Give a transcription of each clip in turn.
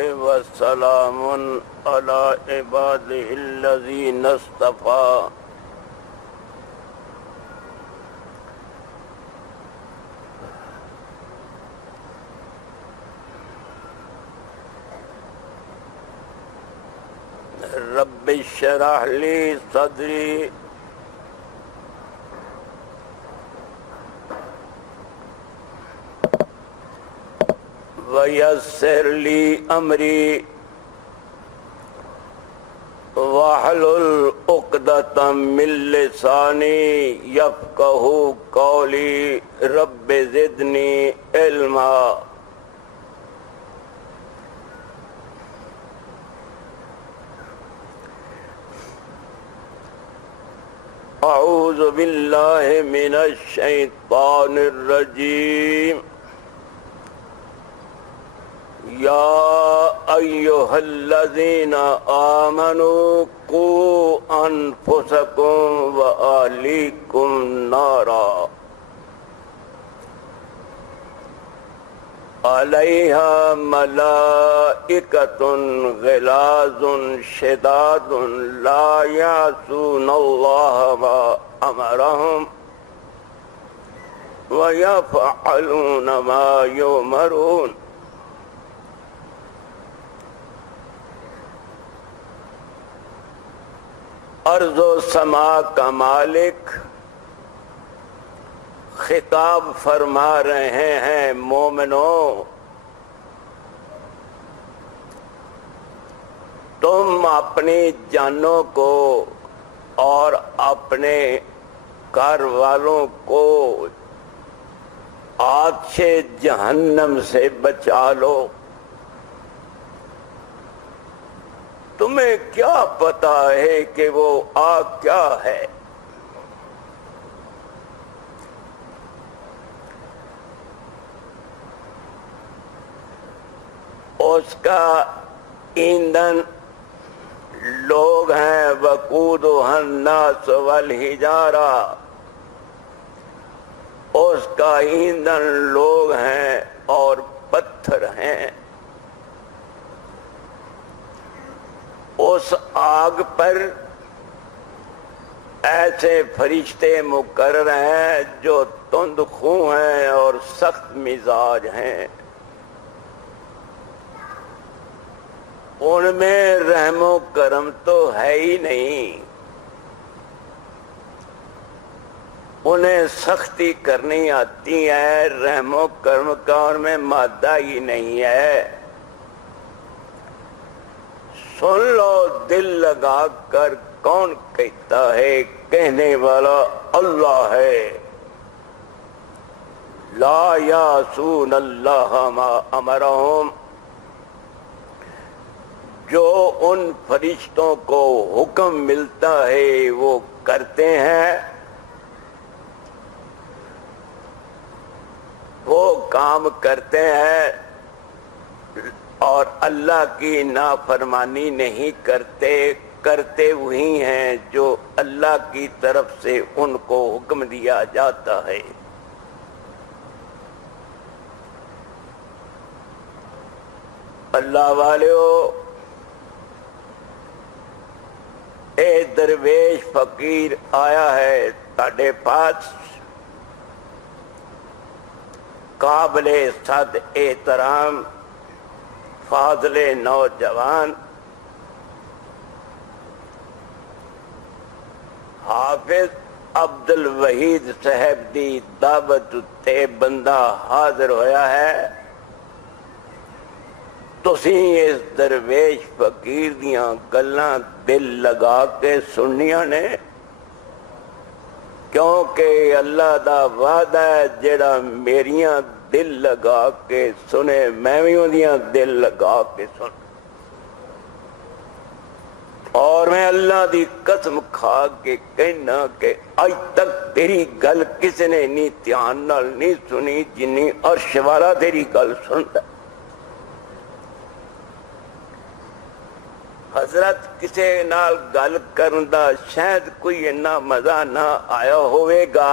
وسلام على عباده الذين اصطفى رب اشرح لي صدري ويسر لي أمري واحلل عقدة من لساني يفقهوا قولي رب زدني علما أعوذ بالله من الشيطان الرجيم يا أيها الذين آمنوا قوا أنفسكم وأهليكم نارا عليها ملائكة غلاظ شداد لا يعصون الله ما أمرهم ويفعلون ما يؤمرون ارض و سما کا مالک خطاب فرما رہے ہیں مومنوں، تم اپنی جانوں کو اور اپنے گھر والوں کو آگ سے جہنم سے بچا لو۔ تمہیں کیا پتا ہے کہ وہ آگ کیا ہے؟ اس کا ایندھن لوگ ہیں، وقودها الناس والحجارہ، اس کا ایندھن لوگ ہیں اور پتھر ہیں۔ اس آگ پر ایسے فرشتے مقرر ہیں جو تند خو ہیں اور سخت مزاج ہیں، ان میں رحم و کرم تو ہے ہی نہیں، انہیں سختی کرنی آتی ہے، رحم و کرم کا ان میں مادہ ہی نہیں ہے۔ سن لو دل لگا کر کون کہتا ہے، کہنے والا اللہ ہے۔ لا یعصون اللہ ما امرہم، جو ان فرشتوں کو حکم ملتا ہے وہ کرتے ہیں، وہ کام کرتے ہیں اور اللہ کی نافرمانی نہیں کرتے، کرتے وہی ہیں جو اللہ کی طرف سے ان کو حکم دیا جاتا ہے۔ اللہ والیو، اے درویش فقیر آیا ہے تاڑے پاس، قابل صد احترام فاضل نوجوان حافظ عبد الوحید صاحب دی دعوت تے بندہ حاضر ہویا ہے۔ تسی اس درویش فقیر دیاں گلاں دل لگا کے سنیاں نے، کیونکہ اللہ دا وعدہ ہے جڑا میریاں دل لگا کے سنے میں بھی اندیاں دل لگا کے سن، اور میں اللہ دی قسم کھا کے کہنا کہ آج تک تیری گل کسی نے نہیں دھیان نال نہیں سنی جنی عرش والا تیری گل سنتا۔ حضرت کسی نال گل کرن دا شاید کوئی اتنا مزہ نہ آیا ہوئے گا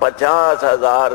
50,000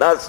10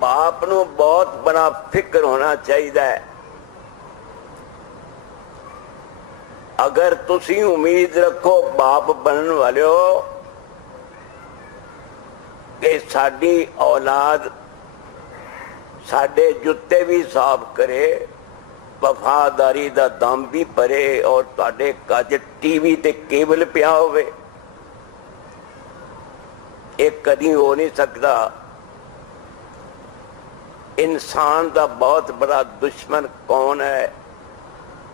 باپ نو بہت بڑا فکر ہونا چاہیے. اگر تسی امید رکھو باپ بننے والے ہو کہ ساڈی اولاد ساڈے جتے بھی صاف کرے, وفاداری دا دم بھی پڑے, اور تواڈے کج ٹی وی تے کیبل پیا ہوئے, یہ کدی ہو نہیں سکتا. انسان دا بہت بڑا دشمن کون ہے؟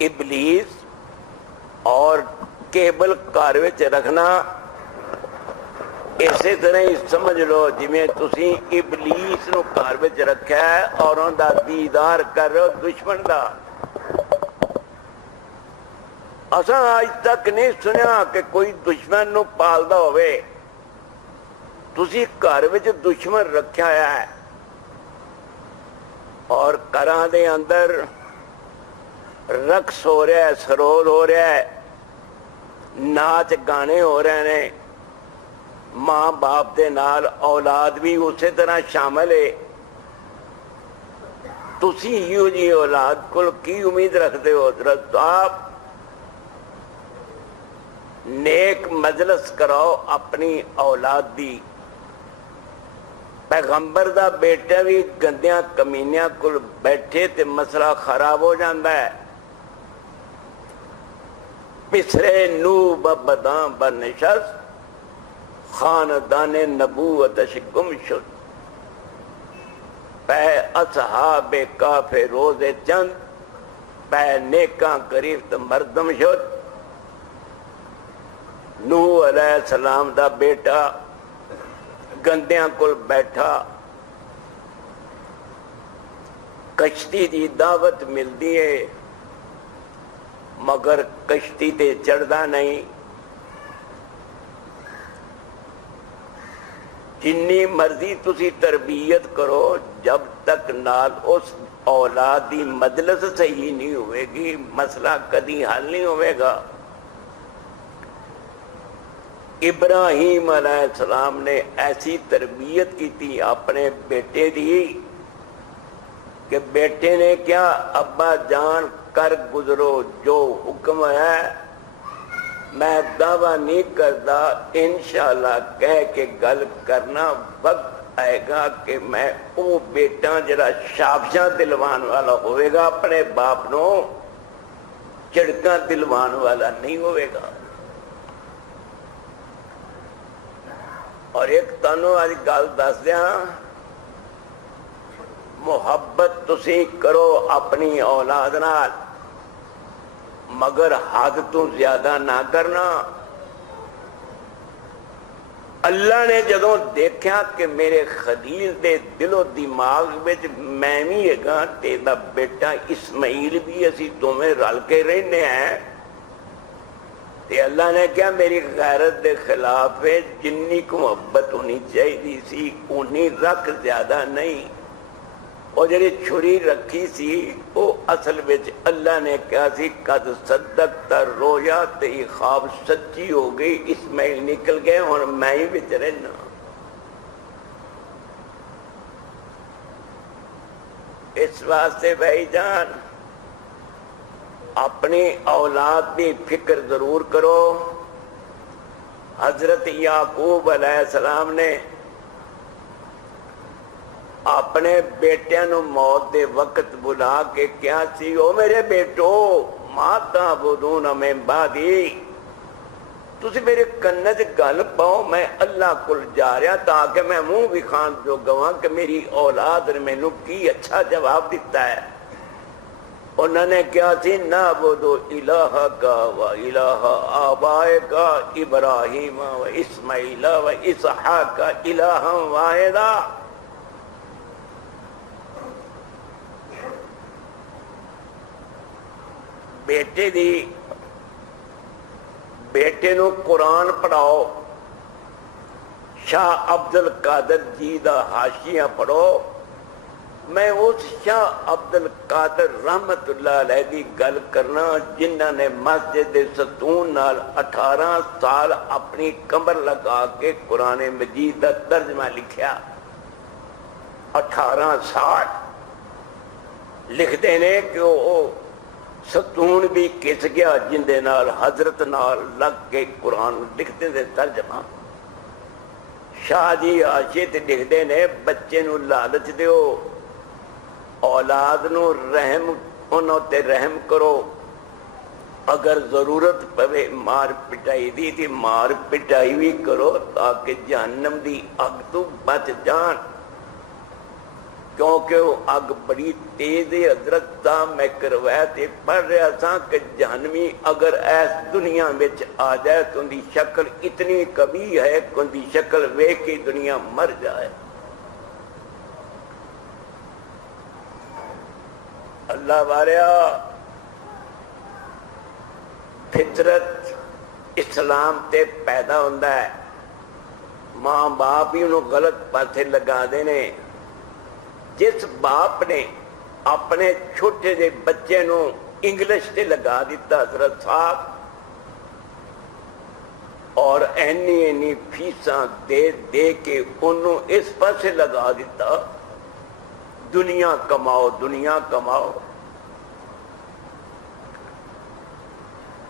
ابلیس. اور کیبل گھر وچ رکھنا اسی طرح ہی سمجھ لو جویں تسی ابلیس نو گھر وچ رکھیا ہے اور ان دا دیدار کر رہے ہو دشمن دا. اساں آج تک نہیں سنیا کہ کوئی دشمن نو پالدا ہوئے. تسی گھر وچ دشمن رکھیا ہے اور گھراں دے اندر رقص ہو رہا ہے, سرود ہو رہا ہے, ناچ گانے ہو رہے ہیں, ماں باپ دے نال اولاد بھی اسی طرح شامل ہے. تسی یوں جی اولاد کو کی امید رکھتے ہو؟ حضرت آپ نیک مجلس کراؤ اپنی اولاد دی. پیغمبر دا بیٹا بھی گندیاں کمینیاں کل بیٹھے تے مسئلہ خراب ہو جاندہ ہے. پسرے نو بداں بنشست, خاندان نبوت گم شد. پہ اصحاب کاف روز چند, پہ نیکاں گریفت مردم شد. نوح علیہ السلام دا بیٹا گندیاں کل بیٹھا, کشتی دی دعوت ملتی ہے مگر کشتی تے چڑھدا نہیں. جنی مرضی تسی تربیت کرو, جب تک نال اس اولاد دی مجلس صحیح نہیں ہوئے گی مسئلہ کدی حل نہیں ہوئے گا. ابراہیم علیہ السلام نے ایسی تربیت کی تھی اپنے بیٹے دی کہ بیٹے نے کیا, ابا جان کر گزرو جو حکم ہے, میں دعویٰ نہیں کرتا, انشاءاللہ کہہ کے گل کرنا. وقت آئے گا کہ میں او بیٹا جڑا شابشاں دلوان والا ہوئے گا, اپنے باپ نو چڑکاں دلوان والا نہیں ہوئے گا. اور ایک تانوں آج گل دس دیاں, محبت تسی کرو اپنی اولاد نال مگر حد تو زیادہ نہ کرنا. اللہ نے جدوں دیکھا کہ میرے خلیل دے دل و دماغ وچ میں بھی ہاں تیرا بیٹا اسماعیل بھی اسی دونوں رل کے رہنے ہیں, تے اللہ نے کیا میری غیرت دے خلاف ہے, جنی کو محبت ہونی چاہیے سی اونی رکھ, زیادہ نہیں. اور جڑی چھری رکھی سی وہ اصل وچ اللہ نے کہا سی قد صدقت رویا, تے خواب سچی ہو گئی, اسماعیل نکل گئے اور میں ہی وچ رہنا. اس واسطے بھائی جان اپنی اولاد کی فکر ضرور کرو. حضرت یعقوب علیہ السلام نے اپنے بیٹیاں نو موت دے وقت بلا کے کیا سی, او میرے بیٹو ما تعبدون من بعدی, تسی میرے کنج گل پاؤ, میں اللہ کل جا رہا تاکہ میں منہ بھی خان جو گواں کہ میری اولاد نے مینوں کی اچھا جواب دیتا ہے. انہوں نے کیا سی, نعبدو الہک و الہ آبائک ابراہیم و اسماعیل و اسحاق الہا واحدا. بیٹے دی بیٹے نو قرآن پڑھاؤ, شاہ عبد القادر جی دا حاشیہ پڑھو. میں اس شاہ عبد القادر رحمت اللہ علیہ دی گل کرنا جنہاں نے مسجد ستون نال 18 سال اپنی کمر لگا کے قرآن مجید دا ترجمہ لکھیا. 1860 ਲਿਖਦੇ ਨੇ ਕਿ ਉਹ ਸਤੂਨ ਵੀ ਕਿਸ ਗਿਆ ਜਿੰਦੇ ਨਾਲ ਹਜ਼ਰਤ ਨਾਲ ਲੱਗ ਕੇ ਕੁਰਾਨ ਲਿਖਦੇ ਦੇ ਤਰਜਮਾ। ਸ਼ਾਹ ਜੀ ਆਸ਼ੇ ਤੇ ਲਿਖਦੇ ਨੇ ਬੱਚੇ ਨੂੰ ਲਾਲਚ ਦਿਓ, ਔਲਾਦ ਨੂੰ ਰਹਿਮ, ਉਹਨਾਂ ਤੇ ਰਹਿਮ ਕਰੋ। ਅਗਰ ਜ਼ਰੂਰਤ ਪਵੇ ਮਾਰ ਪਿਟਾਈ ਦੀ ਤੇ ਮਾਰ ਪਿਟਾਈ ਵੀ ਕਰੋ ਤਾਂ ਕਿ ਜਹੰਨਮ ਦੀ ਅੱਗ ਤੋਂ ਬਚ ਜਾਣ, ਕਿਉਂਕਿ ਉਹ ਅੱਗ ਬੜੀ ਤੇਜ਼ ਹੈ। ਹਜ਼ਰਤ ਦਾ ਮੈਂ ਕਰਵਾਇਆ ਤੇ ਪੜ੍ਹ ਰਿਹਾ ਸਾਂ ਕਿ ਜਹਨਮੀ ਅਗਰ ਇਸ ਦੁਨੀਆ ਵਿੱਚ ਆ ਜਾਏ ਤਾਂ ਉਹਦੀ ਸ਼ਕਲ ਇਤਨੀ ਕਬੀ ਹੈ ਕਿ ਉਹਦੀ ਸ਼ਕਲ ਵੇਖ ਕੇ ਦੁਨੀਆ ਮਰ ਜਾਏ। ਅੱਲਾ ਵਾਰਿਆ, ਫਿਤਰਤ ਇਸਲਾਮ ਤੇ ਪੈਦਾ ਹੁੰਦਾ ਹੈ, ਮਾਂ ਬਾਪ ਹੀ ਉਹਨੂੰ ਗਲਤ ਪਾਸੇ ਲਗਾਉਂਦੇ ਨੇ। ਜਿਸ ਬਾਪ ਨੇ ਆਪਣੇ ਛੋਟੇ ਜਿਹੇ ਬੱਚੇ ਨੂੰ ਇੰਗਲਿਸ਼ ਤੇ ਲਗਾ ਦਿੱਤਾ ਹਜ਼ਰਤ ਸਾਹਿਬ, ਔਰ ਇੰਨੀ ਫੀਸਾਂ ਦੇ ਕੇ ਉਹਨੂੰ ਇਸ ਪਾਸੇ ਲਗਾ ਦਿੱਤਾ, ਦੁਨੀਆ ਕਮਾਓ ਦੁਨੀਆ ਕਮਾਓ।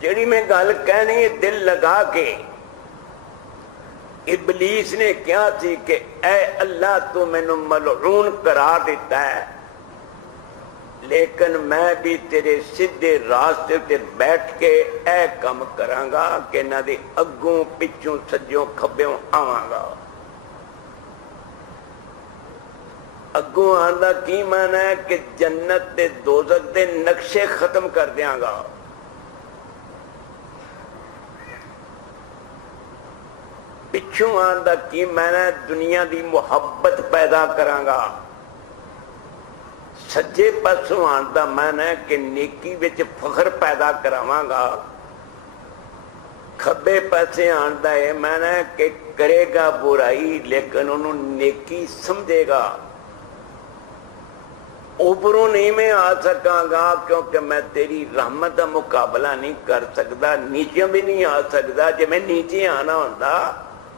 ਜਿਹੜੀ ਮੈਂ ਗੱਲ ਕਹਿਣੀ ਦਿਲ ਲਗਾ ਕੇ, ਇਬਲੀਸ ਨੇ ਕਿਹਾ ਸੀ ਕਿ ਐ ਅੱਲਾ ਤੂੰ ਮੈਨੂੰ ਮਲਊਨ ਕਰਾਰ ਦਿੱਤਾ ਹੈ, ਲੇਕਿਨ ਮੈਂ ਵੀ ਤੇਰੇ ਸਿੱਧੇ ਰਾਸਤੇ ਤੇ ਬੈਠ ਕੇ ਇਹ ਕੰਮ ਕਰਾਂਗਾ ਕਿ ਇਹਨਾਂ ਦੇ ਅੱਗੋਂ ਪਿੱਛੋਂ ਸੱਜੋਂ ਖੱਬਿਓਂ ਆਵਾਂਗਾ। ਅੱਗੋਂ ਆਉਣ ਦਾ ਕੀ ਮਾਨਾ ਹੈ ਕਿ ਜੰਨਤ ਤੇ ਦੋਜ਼ਖ ਦੇ ਨਕਸ਼ੇ ਖਤਮ ਕਰ ਦਿਆਂਗਾ। ਪਿੱਛੋਂ ਆਉਣ ਦਾ ਕੀ ਮਾਨਾ, ਦੁਨੀਆ ਦੀ ਮੁਹੱਬਤ ਪੈਦਾ ਕਰਾਂਗਾ। ਸੱਜੇ ਪਾਸੋਂ ਆਉਣ ਦਾ ਮਾਨਾ ਕਿ ਨੇਕੀ ਵਿੱਚ ਫਖਰ ਪੈਦਾ ਕਰਾਵਾਂਗਾ। ਖੱਬੇ ਪਾਸੇ ਆਉਣ ਦਾ ਇਹ ਮਾਨਾ ਕਿ ਕਰੇਗਾ ਬੁਰਾਈ ਲੇਕਿਨ ਉਹਨੂੰ ਨੇਕੀ ਸਮਝੇਗਾ। ਉੱਪਰੋਂ ਨਹੀਂ ਮੈਂ ਆ ਸਕਾਂਗਾ ਕਿਉਂਕਿ ਮੈਂ ਤੇਰੀ ਰਹਿਮਤ ਦਾ ਮੁਕਾਬਲਾ ਨਹੀਂ ਕਰ ਸਕਦਾ, ਨੀਚੇ ਵੀ ਨਹੀਂ ਆ ਸਕਦਾ। ਜੇ ਮੈਂ ਨੀਚੇ ਆਣਾ ਹੁੰਦਾ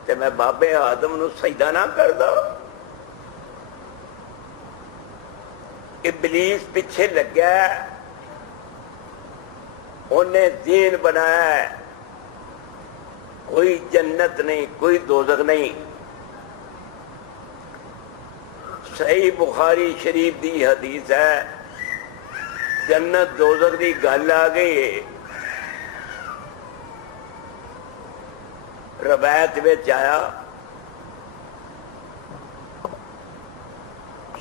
ਤੇ ਮੈਂ ਬਾਬੇ ਆਦਮ ਨੂੰ ਸਜਦਾ ਨਾ ਕਰਦਾ। ਇਬਲੀਸ ਪਿੱਛੇ ਲੱਗਿਆ, ਉਹਨੇ ਦੀਨ ਬਣਾਇਆ, ਕੋਈ ਜੰਨਤ ਨਹੀਂ ਕੋਈ ਦੋਜ਼ਖ ਨਹੀਂ। ਸਹੀ ਬੁਖਾਰੀ ਸ਼ਰੀਫ ਦੀ ਹਦੀਸ ਹੈ, ਜੰਨਤ ਦੋਜ਼ਖ ਦੀ ਗੱਲ ਆ ਗਈ। ਰਵਾਇਤ ਵਿੱਚ ਆਇਆ,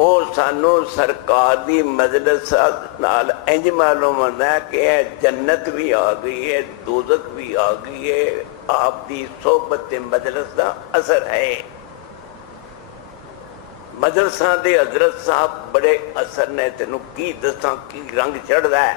ਉਹ ਸਾਨੂੰ ਸਰਕਾਰ ਦੀ ਮਜਲਿਸ ਨਾਲ ਇੰਜ ਮਾਲੂਮ ਹੁੰਦਾ ਕਿ ਇਹ ਜੰਨਤ ਵੀ ਆ ਗਈ ਹੈ, ਦੋਜ਼ਖ ਵੀ ਆ ਗਈ ਹੈ। ਆਪ ਦੀ ਸੋਹਬਤ ਤੇ ਮਜਲਿਸ ਦਾ ਅਸਰ ਹੈ। ਮਜਲਿਸਾਂ ਦੇ ਹਜ਼ਰਤ ਸਾਹਿਬ ਬੜੇ ਅਸਰ ਨੇ, ਤੈਨੂੰ ਕੀ ਦੱਸਾਂ ਕੀ ਰੰਗ ਚੜ੍ਹਦਾ ਹੈ।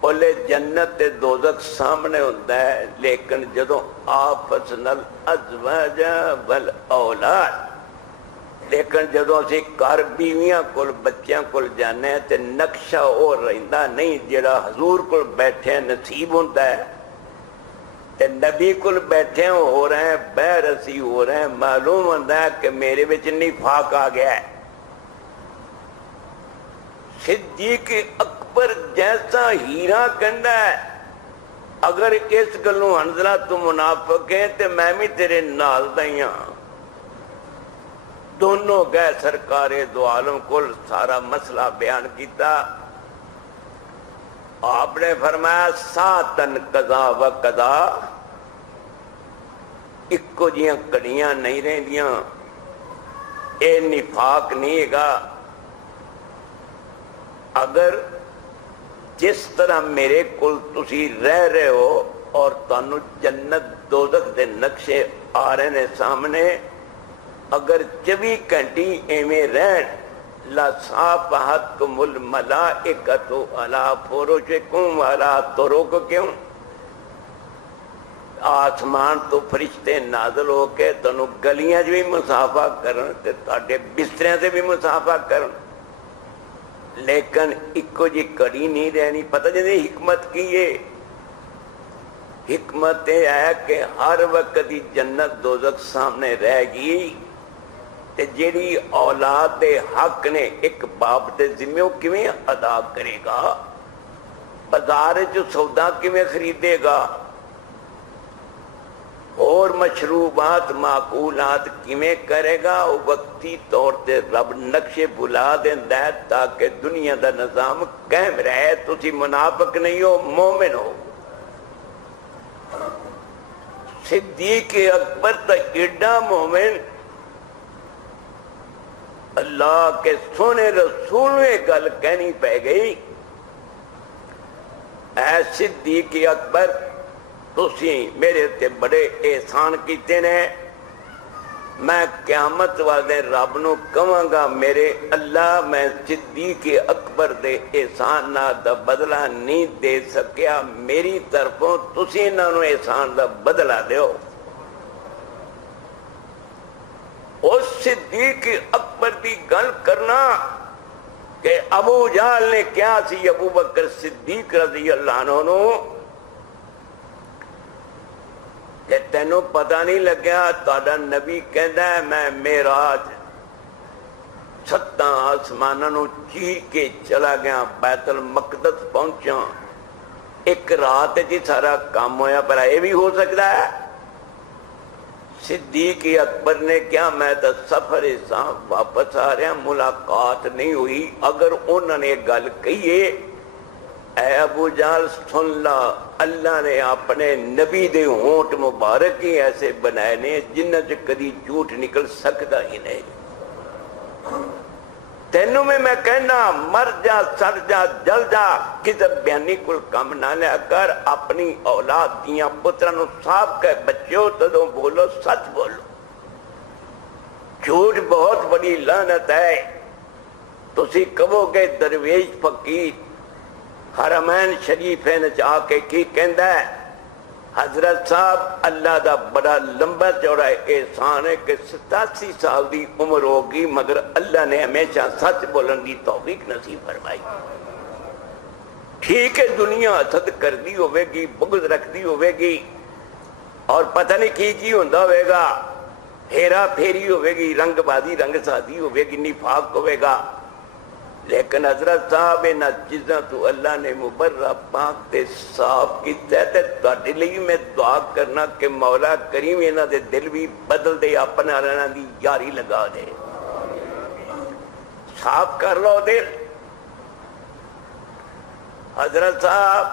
بولے جنت تے دوزخ سامنے ہوتا ہے، لیکن جدو آپس نل ازواج والاولاد، لیکن جدو اسی گھر بیویاں کول بچیاں کول جانے تے نقشہ وہ رہندا نہیں جڑا حضور کول بیٹھے نصیب ہوتا ہے، تے نبی کول بیٹھے ہو رہے ہیں بے رسی ہو رہے ہیں، معلوم ہوتا ہے کہ میرے وچ نفاق آ گیا ہے۔ صدیق اکبر جیسا ہیرا کہندا ہے اگر اس گلوں حنظلہ تو منافق ہے تے میں بھی تیرے نال دئی ہاں۔ دونوں گئے سرکار دو عالم کو سارا مسئلہ بیان کیتا، آپ نے فرمایا ساتن قضا و قضا، اکو جیاں کڑیاں نہیں رہندیاں، اے نفاق نہیں گا۔ اگر جس طرح میرے کل تسی رہ رہے ہو اور تانوں جنت دوزخ دے نقشے آ رہے نے سامنے، اگر 24 گھنٹی ایویں رہن لصافحتکم الملائکۃ علی فرشکم ولا ترککم، آسمان تو فرشتے نازل ہو کے تانوں گلیاں بھی مسافہ کرن تے تہاڈے بستریاں سے بھی مسافہ کرن، لیکن ایکو جی کڑی نہیں رہنی۔ پتہ جی حکمت کی ہے؟ حکمت یہ ہے کہ ہر وقت دی جنت دوزخ سامنے رہ گئی تے جیڑی اولاد دے حق نے ایک باپ دے ذمہ کیویں ادا کرے گا، بازار جو سودا کیویں خریدے گا، اور مشروبات معقولات کیویں کرے گا، وہ وقتی طور تے رب نقشے بلا دیندا ہے تاکہ دنیا دا نظام قائم رہے۔ تسی منافق نہیں ہو، مومن ہو۔ صدیق اکبر تا ایڈا مومن، اللہ کے سونے رسول نے گل کہنی پہ گئی، اے صدیق اکبر تسی میرے تے بڑے احسان کیتے نے، میں قیامت والے رب نو کہاں گا میرے اللہ میں صدیق اکبر دے احسان دا بدلہ نہیں دے سکیا، میری طرفوں تسی انہاں نو احسان دا بدلہ دیو۔ اس صدیق اکبر دی گل کرنا کہ ابو جہل نے کیا سی ابو بکر صدیق رضی اللہ عنہ نو کہ تینوں پتہ نہیں لگیا تہاڈا نبی کہندا ہے میں معراج 7 آسماناں نو چیر کے چلا گیا، بیت المقدس پہنچا، ایک رات جی سارا کام ہویا، پر یہ بھی ہو سکتا ہے؟ صدیق اکبر نے کیا میں تو سفر سے واپس آ رہا، ملاقات نہیں ہوئی۔ اگر انہوں نے گل کہی ہے اے ابو جہل سن لا، اللہ نے اپنے نبی دے ہونٹ مبارک ہی ایسے بنائے نے جنہ سے کدی جھوٹ نکل سکتا ہی نہیں۔ تینوں میں کہنا مر جا، سڑ جا، جل جا، کسی بیانی کل کم نہ لیا کر، اپنی اولاد دیاں پترانو صاحب کہ بچوں تدوں بولو، سچ بولو۔ جھوٹ بہت بڑی لعنت ہے۔ تسی کہو گے درویش فقیر حرمین شریفین جا کے کی کہندا ہے، حضرت صاحب اللہ دا بڑا لمبا چوڑا احسان ہے کہ 87 سال دی عمر ہوگی مگر اللہ نے ہمیشہ سچ بولن دی توفیق نصیب فرمائی۔ ٹھیک ہے دنیا حسد کر دی ہوئے گی، بغض رکھ دی ہوئے گی، اور پتہ نہیں کی ہوندا ہوئے گا، ہیرا پھیری ہوئے گی، رنگ بازی رنگ سازی ہوئے گی، نفاق ہوئے گا، لیکن حضرت صاحب انہ چیزاں تو اللہ نے مبرہ پاک تے صاف کی تحتے تاڑی لئی میں دعا کرنا کہ مولا کریم انہ دے دل بھی بدل دے، اپنا رہنا دی یاری لگا دے، صاف کر لو دل۔ حضرت صاحب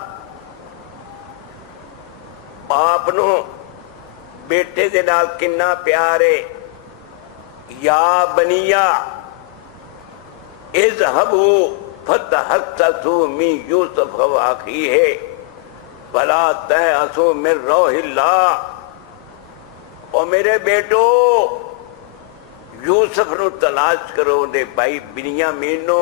آپ نو بیٹے دے نال کنا پیارے، یا بنیا اذهبوا فتحسسوا من یوسف واخیہ ولا تیأسوا من روح اللہ، اور میرے بیٹو یوسف نو تلاش کرو دے بھائی بنیامین نو،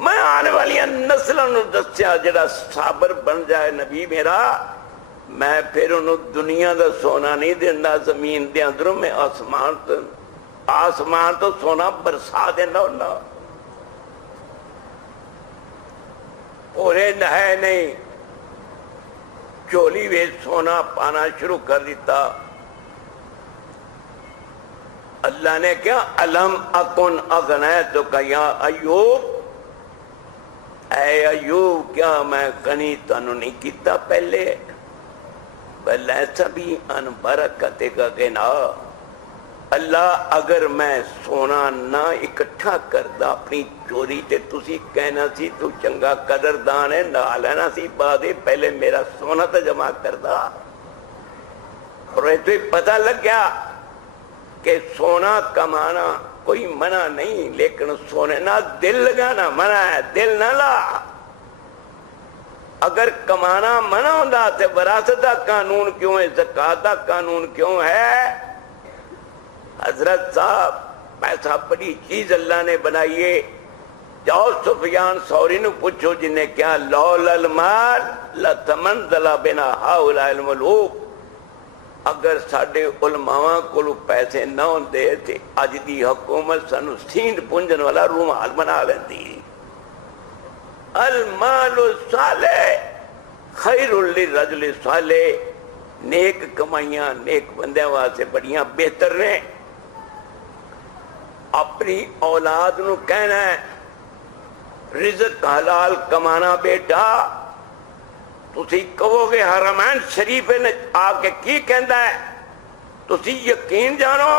میں آنے والی نسلوں نو دسیا جڑا صابر بن جائے نبی میرا، میں پھر انہوں دنیا دا سونا نہیں دینا، زمین دے اندروں میں آسمان تو سونا برسا دینا ہونا، پورے نہے نہیں چولی وے سونا پانا شروع کر دیتا۔ اللہ نے کیا الم اکن اغنیتک یا ایوب، اے ایوب کیا میں غنی تانوں نہیں کیتا پہلے، بل ایسا بھی ان برکت کا غنا، اللہ اگر میں سونا نہ اکٹھا کردا اپنی چوری تے تسی کہنا سی تو چنگا قدردان ہے، نہ لینا سی بعدے پہلے میرا سونا تو جمع کردا۔ اور تو پتہ لگ گیا کہ سونا کمانا کوئی منع نہیں، لیکن سونے نہ دل لگانا منع ہے، دل نہ لا۔ اگر کمانا منع ہوتا تو وراثت کا قانون کیوں ہے، زکوٰۃ کا قانون کیوں ہے؟ حضرت صاحب پیسہ بڑی چیز اللہ نے بنائی ہے، جاؤ سفیان ثوری نے پوچھو جن نے کیا لولا المال لتمنزل بنا ہؤلاء الملوک، اگر ساڈے علماء کو پیسے نہ ہوندے تے اج دی حکومت سانو سینڈ پونجن والا رومال بنا لیندی۔ المال الصالح خیر للرجل الصالح، نیک کمائیاں نیک بندیاں واسطے بڑیاں بہتر نے۔ اپنی اولاد نو کہنا ہے رزق حلال کمانا بیٹا، تسی کہو گے حرمین شریف نے آ کے کی کہندا ہے، تسی یقین جانو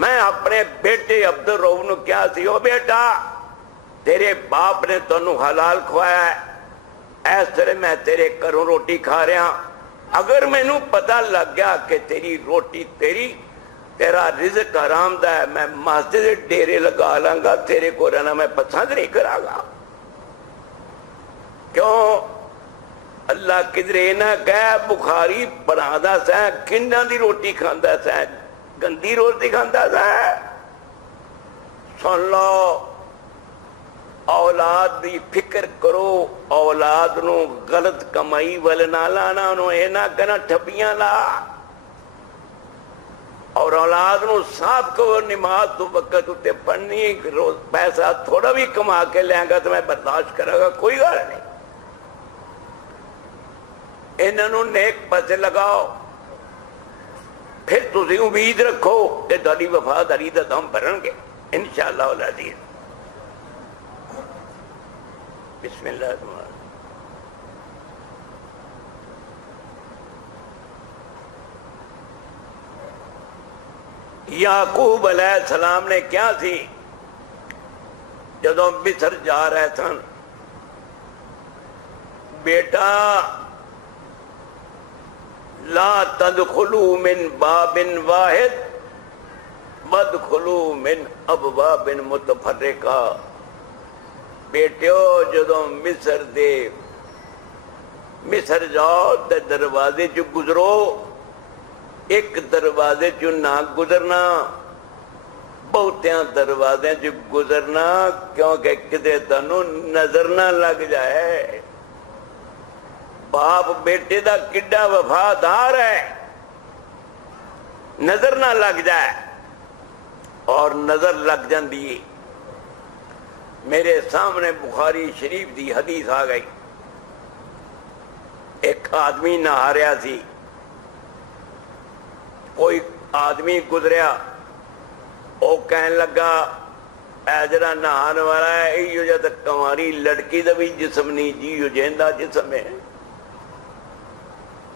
میں اپنے بیٹے عبد الرؤف نو کیا سی، او بیٹا تیرے باپ نے تنوں حلال کھوایا ہے، اس طرح میں تیرے گھروں روٹی کھا رہا، اگر مینوں پتہ لگ گیا کہ تیری روٹی تیرا رزق حرام دا ہے، میں مسجد ڈیرے لگا لاں گا، تیرے کو رہنا میں پسند نہیں کراں گا۔ کیوں؟ اللہ کدھرے نہ کہے بخاری بنادا سا کناں دی روٹی کھاندا سا، گندی روٹی کھاندا سا۔ سن لو اولاد دی فکر کرو، اولاد نو غلط کمائی ول نہ لانا، انہوں اے نہ کہنا ٹھپیاں لا، اور اولاد نو صاف کو نماز تو وقت اتے پڑھنی، روز پیسہ تھوڑا بھی کما کے لیں گا تو میں برداشت کروں گا، کوئی گل نہیں، انہوں نیک پاسے لگاؤ، پھر تسی امید رکھو کہ تہاڈی وفاداری دا دم بھرن گے انشاءاللہ العزیز۔ بسم اللہ الرحمن الرحیم۔ یعقوب علیہ السلام نے کیا تھی جدوں مصر جا رہے سن، بیٹا لا تدخلوا من باب واحد وادخلوا من ابواب متفرقہ، بیٹیو جدوں مصر جاؤ تے دروازے چ گزرو، ایک دروازے چ نہ گزرنا، بہتیاں دروازے چ گزرنا، کیونکہ کدے تانوں نظر نہ لگ جائے۔ باپ بیٹے دا کڈا وفادار ہے، نظر نہ لگ جائے، اور نظر لگ جاندی۔ میرے سامنے بخاری شریف دی حدیث آ گئی، ایک آدمی نہا رہا سی، کوئی آدمی گزریا، وہ کہن لگا اے جڑا نہان والا ہے ایو جا تے کماری لڑکی دا بھی جسم نہیں جی جو جیندا جسم ہے۔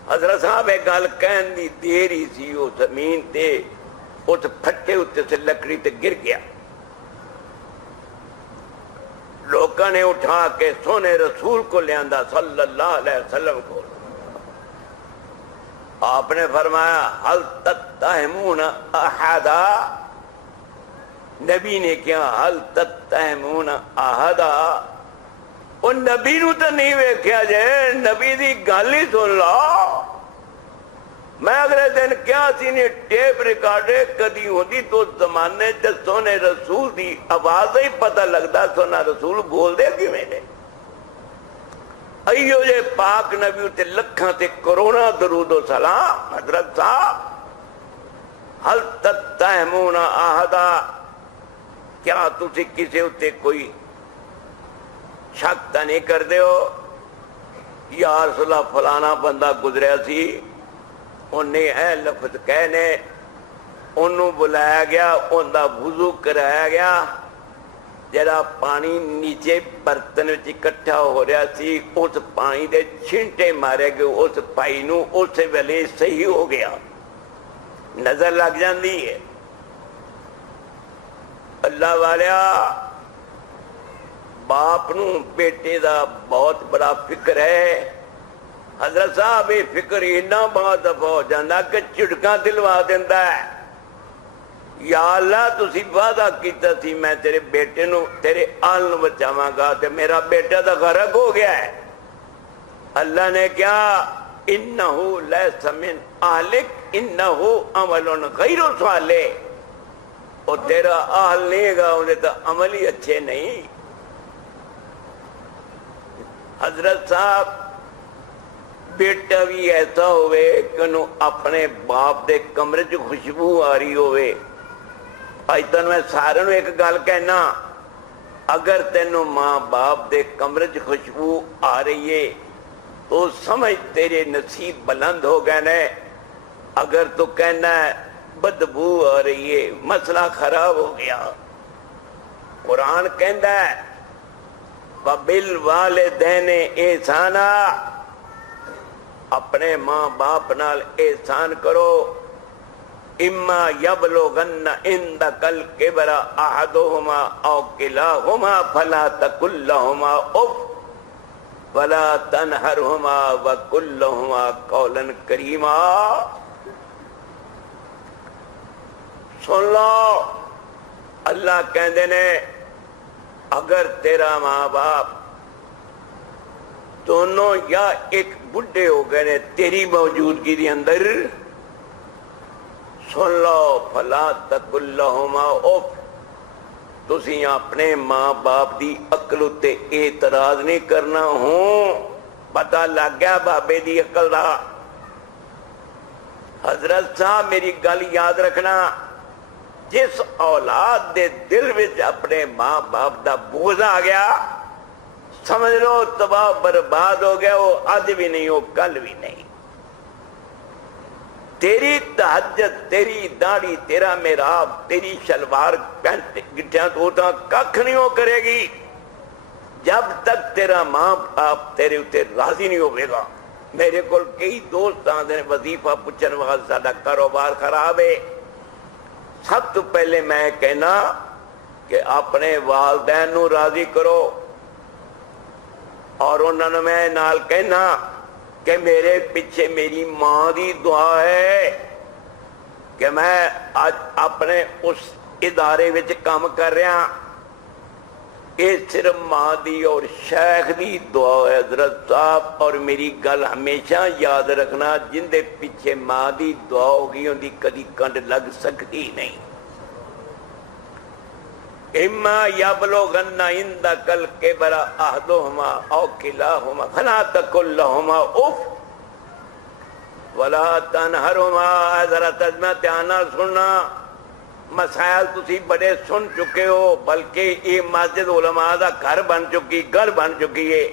حضرت صاحب ایک گل کہن دی دیر ہی سی، وہ زمین تے اس پھٹے اتنے سے لکڑی تے گر گیا، لوگوں نے اٹھا کے سونے رسول کو لے آندا صلی اللہ علیہ وسلم کو، آپ نے فرمایا حل تتہمون احدا، نبی نے کیا حل تتہمون احدا، وہ نبی نو تو نہیں ویکھیا جے، نبی دی گل ہی سن لو، میں اگلے دن کیا سی نے ٹیپ ریکارڈے کدی ہوندی تو زمانے تے سونے رسول دی آواز ہی پتہ لگتا سونا رسول بول دے کیویں نے ایو جے پاک نبی تے لکھاں تے کروڑاں درود و سلام حضرت صاحب حل تتہمون احدا کیا تسی کسی اتے کوئی شک تا نہیں کر دے ہو یا رسول اللہ فلانا بندہ گزریا سی انہیں اے لفظ کہنے انہوں بلایا گیا ان دا وضو کرایا گیا جڑا پانی نیچے برتن وچ اکٹھا ہو رہا سی اس پانی دے چھنٹے مارے گئے اس پائی نو اس ویلے صحیح ہو گیا نظر لگ جاندی ہے اللہ والیا باپ نو بیٹے دا بہت بڑا فکر ہے حضرت صاحب یہ فکر اتنا بہت دفعہ ہو جانا کہ چڑکاں دلوا دینا ہے یا اللہ تسی وعدہ کیتا سی میں تیرے بیٹے نو تیرے آل نو بچاواں گا تے میرا بیٹا دا غرق ہو گیا ہے اللہ نے کیا انہو لیس من اہلک انہو عمل غیر صالح اور تیرا اہل نہیں گا انہیں تو عمل ہی اچھے نہیں حضرت صاحب بیٹا بھی ایسا ہوئے کہ انہوں اپنے باپ دے کمرے جو خوشبو آ رہی ہوئے آئیتاں میں سارے نو ایک گل کہنا اگر تینوں ماں باپ دے کمرے جو خوشبو آ رہی ہے تو سمجھ تیرے نصیب بلند ہو گئے نے اگر تو کہنا ہے بدبو آ رہی ہے مسئلہ خراب ہو گیا قرآن کہندا ہے وَبِالْوَالِدَيْنِ اِحْسَانًا اپنے ماں باپ نال احسان کرو اما یبلغن عندک الکبر احدہما او کلاہما فلا تقل لہما اف ولا تنہرہما وقل لہما قولا کریما سن لو اللہ کہندے نے اگر تیرا ماں باپ دونوں یا ایک بڈھے ہو گئے نے تیری موجودگی دی اندر سن لو فلا تقل لہما اف تسی اپنے ماں باپ دی عقل تے اعتراض نہیں کرنا ہوں پتہ لگ گیا بابے دی عقل دا حضرت صاحب میری گل یاد رکھنا جس اولاد دے دل وچ اپنے ماں باپ دا بغض آ گیا سمجھ لو تباہ برباد ہو گیا وہ آج بھی نہیں ہو کل بھی نہیں تیری تہجد تیری داڑھی تیرا محراب تیری شلوار پینٹ گٹھیاں توتاں ککھ نہیں ہو کرے گی جب تک تیرا ماں باپ تیرے اتے راضی نہیں ہوئے گا میرے کول کئی دوست آندے نے وظیفہ پوچھن واسطے ساڈا کاروبار خراب ہے سب تو پہلے میں کہنا کہ اپنے والدین نو راضی کرو اور انہوں نے میں نال کہنا کہ میرے پیچھے میری ماں دی دعا ہے کہ میں آج اپنے اس ادارے وچ کام کر رہا یہ صرف ماں دی اور شیخ دی دعا ہے حضرت صاحب اور میری گل ہمیشہ یاد رکھنا جن دے پیچھے ماں دی دعا ہوگی ان دی کدی کنڈ لگ سکتی نہیں اما یبلغن عندک الکبر احدہما او کلاہما فلا تقل لہما اف ولا تنہرہما ذرا تجمہ دھیان نال سننا مسائل تسی بڑے سن چکے ہو بلکہ یہ مسجد علماء دا گھر بن چکی ہے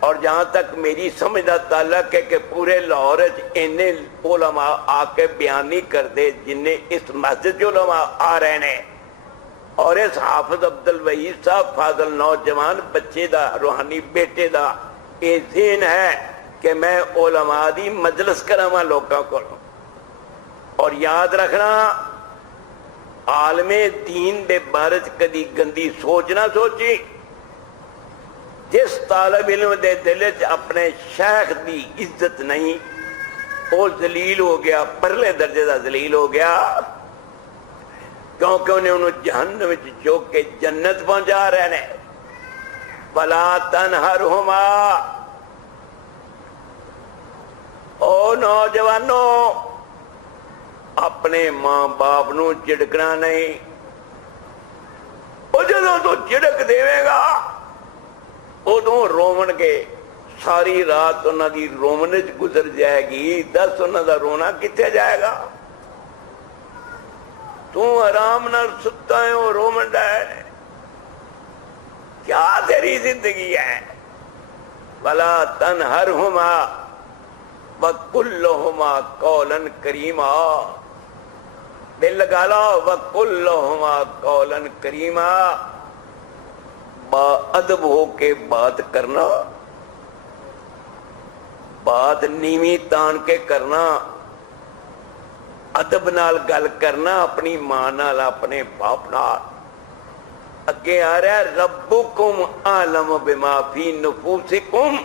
اور جہاں تک میری سمجھ دا تعلق ہے کہ پورے لاہور اینے علماء آ کے بیان نہیں کرتے جن اس مسجد علماء آ رہے ہیں اور اس حافظ عبدالوحید صاحب فاضل نوجوان بچے دا روحانی بیٹے دا یہ ذہن ہے کہ میں علماء دی مجلس کراواں لوکاں کو اور یاد رکھنا عالم دین دے بارے کدی گندی سوچ نہ سوچی جس طالب علم دے دل وچ اپنے شیخ دی عزت نہیں وہ ذلیل ہو گیا پرلے درجے دا ذلیل ہو گیا کیونکہ انہیں جہنم وچ جو کہ جنت پہنچا رہے ہیں ولا تنہرہما اور نوجوانوں اپنے ماں باپ نو جھڑکنا نہیں. وہ جدوں تو جھڑک دے گا ادوں روون گے, ساری رات انہوں دی رومن چ گزر جائے گی. دس انہوں دا رونا کتنے جائے گا؟ تو آرام نال ستا ہے وہ رومن ہے. کیا تیری زندگی ہے؟ وَلَا تَنْهَرْهُمَا وَقُلْ لَهُمَا قَوْلًا كَرِيمًا. دل لگا لو, وَقُلْ لَهُمَا قَوْلًا كَرِيمًا. با ادب ہو کے بات کرنا, بات نیوی تان کے کرنا, ادب نال گل کرنا اپنی ماں نال, اپنے باپ نال. اگے آ رہا ہے ربکم عالم بما فی نفوسکم.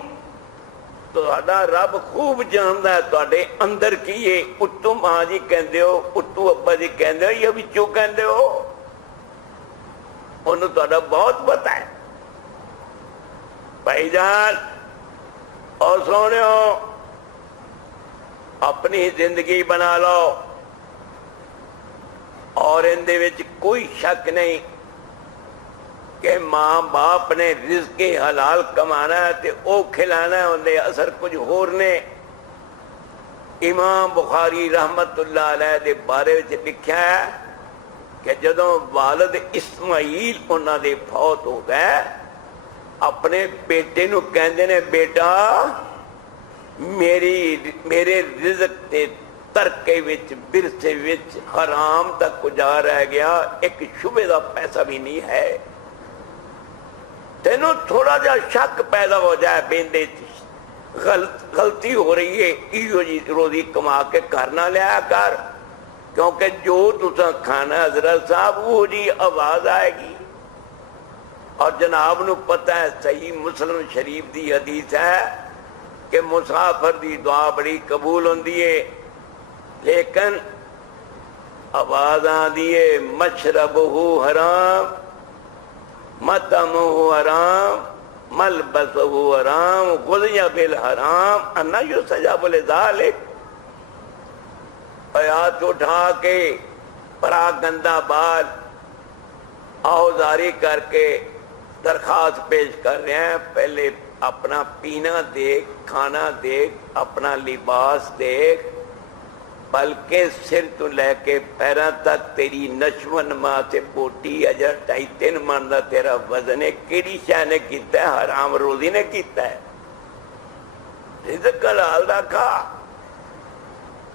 تہاڈا رب خوب جاندا ہے تہاڈے اندر کی ہے. اتو ماں جی کہندے ہو, اتو ابا جی کہندے ہو, یا وچوں کہندے ہو, انہوں تہاڈا بہت پتہ ہے. بھائی جان اور سونےو اپنی زندگی بنا لو, اور اندے وچ کوئی شک نہیں کہ ماں باپ نے رزق حلال کمانا ہے تے او کھلانا ہے, اندے اثر کچھ ہور نے. امام بخاری رحمت اللہ علیہ دے بارے وچ لکھیا ہے کہ جدوں والد اسماعیل انہاں دے فوت ہو گئے, اپنے بیٹے نو کہندے نے بیٹا میرے رزق تے ترکے وچ برسے وچ حرام تک کجا رہ گیا, ایک شبے دا پیسہ بھی نہیں ہے. تینوں تھوڑا جا شک پیدا ہو جائے بیندے غلطی ہو رہی ہے, ایو جی روزی کما کے کرنا لیا کر, کیونکہ جو تساں کھانا حضرت صاحب وہ جی آواز آئے گی. اور جناب نو پتہ ہے صحیح مسلم شریف دی حدیث ہے کہ مسافر دی دعا بڑی قبول ہوندی ہے, لیکن آواز آندی ہے مشربہ حرام, مطعمہ حرام, ملبسہ حرام, غذی بالحرام, انا یستجاب لذالک. ہاتھ اٹھا کے پرا گندا بال آوزاری کر کے درخواست پیش کر رہے ہیں, پہلے اپنا پینا دیکھ, کھانا دیکھ, اپنا لباس دیکھ, بلکہ سر تو لے کے پیروں تک تیری نشون ماں سے بوٹی اجر 2.5-3 من دا تیرا وزن ہے, کیڑی شے نے کیتا ہے؟ حرام روزی نے کیتا ہے. رزق حلال دا کھا.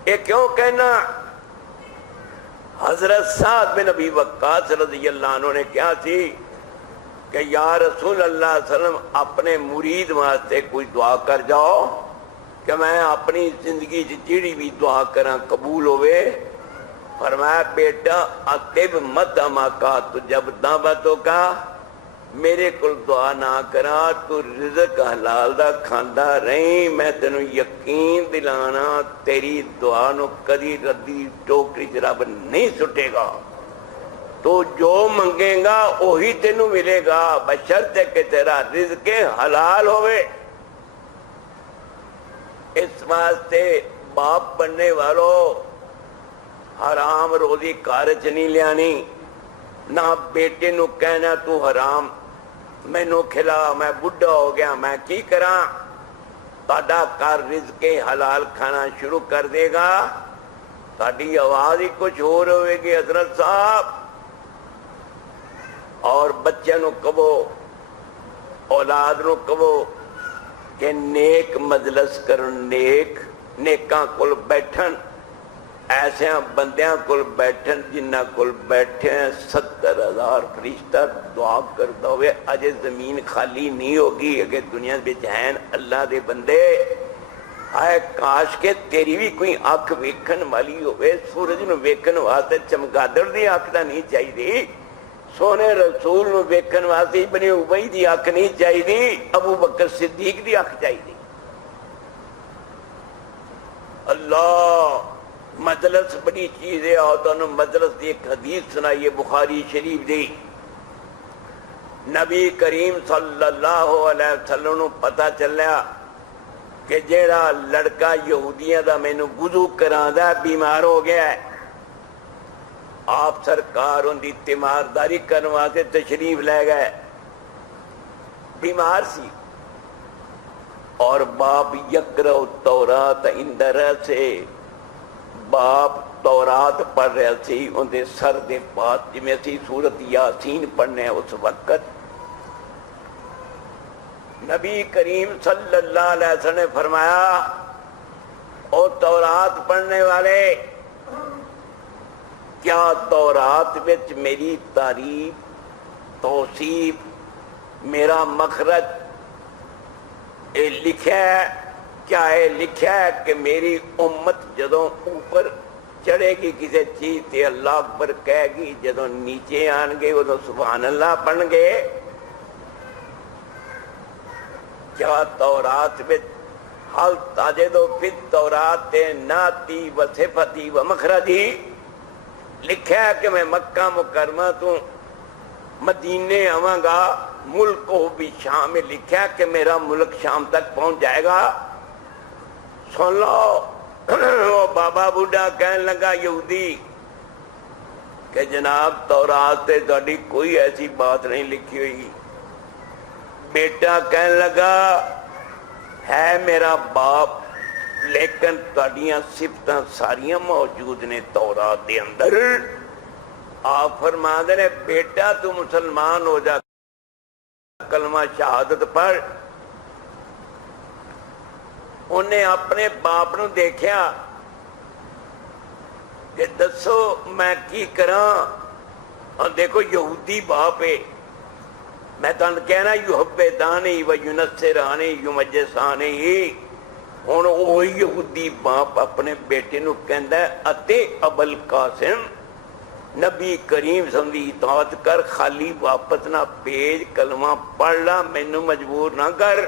یہ کیوں کہنا؟ حضرت سعد بن ابی وقاص رضی اللہ عنہ نے کیا تھی کہ یا رسول اللہ صلی اللہ علیہ وسلم اپنے مرید واسطے کوئی دعا کر جاؤ کہ میں اپنی زندگی جیڑی بھی دعا کراں قبول ہوئے. فرمایا بیٹا اطب مطعمہ کا, تو جب دعوتوں کا میرے کل دعا نہ کرا, تو رزق حلال دا کھاندا رہیں, میں تینوں یقین دلانا تیری دعا نو کدی ردی ٹوکری چ رب نہیں سٹے گا. تو جو منگے گا وہی تینوں ملے گا, بشرطے کہ تیرا رزق حلال ہوئے. اس واسطے باپ بننے والوں حرام روزی کارچ نہیں لیانی, نہ بیٹے نو کہنا تو حرام مینو کھلا, میں بڈھا ہو گیا میں کی کراں. تہاڈا کر رزق حلال کھانا شروع کر دے گا, تہاڈی آواز ہی کچھ اور ہوئے گی حضرت صاحب. اور بچے نو کہو, اولاد نو کہو کہ نیک مجلس کرن, نیکاں کول بیٹھن, ایسے بندیاں کول بیٹھن جنہ کول بیٹھے 70,000 فرشتہ دعا کرتا ہوئے. اجے زمین خالی نہیں ہوگی, اگے دنیا وچ ہیں اللہ دے بندے. آئے کاش کے تیری بھی کوئی اکھ ویکھن والی ہوئے. سورج نو ویکھن واسطے چمگادڑ دی اکھ دا نہیں چاہیے, سونے رسول نو ویکھن واسطے ابن ابی دی اکھ نہیں چاہیے, ابو بکر صدیق دی اکھ چاہیے. اللہ مجلس بڑی چیز ہے. اور تمہیں مجلس دی ایک حدیث سنائیے بخاری شریف دی. نبی کریم صلی اللہ علیہ وسلم نو پتہ چلیا کہ کہ جیڑا لڑکا یہودیاں دا مینوں وضو کراندا بیمار ہو گیا ہے، آپ سرکار ان دی تیمارداری کرنے واسطے تشریف لے گئے، بیمار سی، اور باپ یقرأ التورات عند رأسہ، باپ تورات پڑھ رہا سی ان دے سر دے پاس، جویں اسی سورت یاسین پڑھنے اس وقت نبی کریم صلی اللہ علیہ وسلم نے فرمایا، او تورات پڑھنے والے، کیا تورات وچ میری تعریف توصیف میرا مخرج اے لکھا ہے؟ کیا اے لکھا ہے کہ میری امت جدوں اوپر چڑھے گی کسی چیز تے اللہ اکبر کہے گی، جدوں نیچے آن گے ادوں سبحان اللہ پڑھن گے؟ کیا تورات وچ حل تاجدو فی التورات ناتی و صفتی و مخرجی لکھا ہے کہ میں مکہ مکرمہ تو مدینے آواں گا، ملک کو بھی شام میں لکھا ہے کہ میرا ملک شام تک پہنچ جائے گا۔ سن لو، وہ بابا بوڑھا کہنے لگا یہودی کہ جناب تورات تے تہاڈی کوئی ایسی بات نہیں لکھی ہوئی۔ بیٹا کہنے لگا ہے میرا باپ، لیکن تہاڈیاں صفتاں ساریاں موجود نے تورات دے اندر۔ آپ فرماندے نے بیٹا تو مسلمان ہو جا، کلمہ شہادت پڑھ۔ انہیں اپنے باپ نو دیکھیا کہ دسو میں کی کراں، اور دیکھو یہودی باپ ہے، میں تن کہنا یحبدانی و ینصرانی یمجسانی، ہن وہی یہودی باپ اپنے بیٹے نو کہندا ہے اتے ابل قاسم نبی کریم صلی اللہ علیہ وسلم دی اطاعت کر، خالی واپس نہ بھیج، کلمہ پڑھ لا، مینوں مجبور نہ کر۔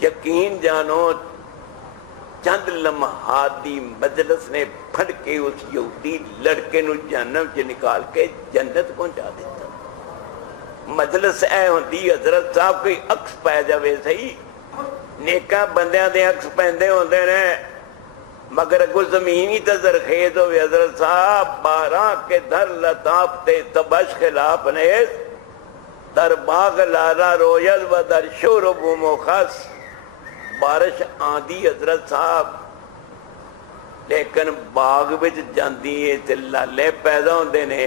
یقین جانو چند لمحات دی مجلس نے پھڑ کے اس یہودی لڑکے نو جہنم چ نکال کے جنت پہنچا دیتا۔ مجلس اے ہوندی حضرت صاحب کوئی عکس پہ جاوے صحیح، نیکاں بندیاں دے عکس پہندے ہوندے نے، مگر اگو زمین ہی تے زرخیز ہوئے حضرت صاحب، باراں کے در لطاف تے تبش خلاف نیز، در باغ لارا رویل و در شورب و مخص، بارش آندی حضرت صاحب، لیکن باغ وچ جاندی ہے تے لالے پیدا ہوندے نے،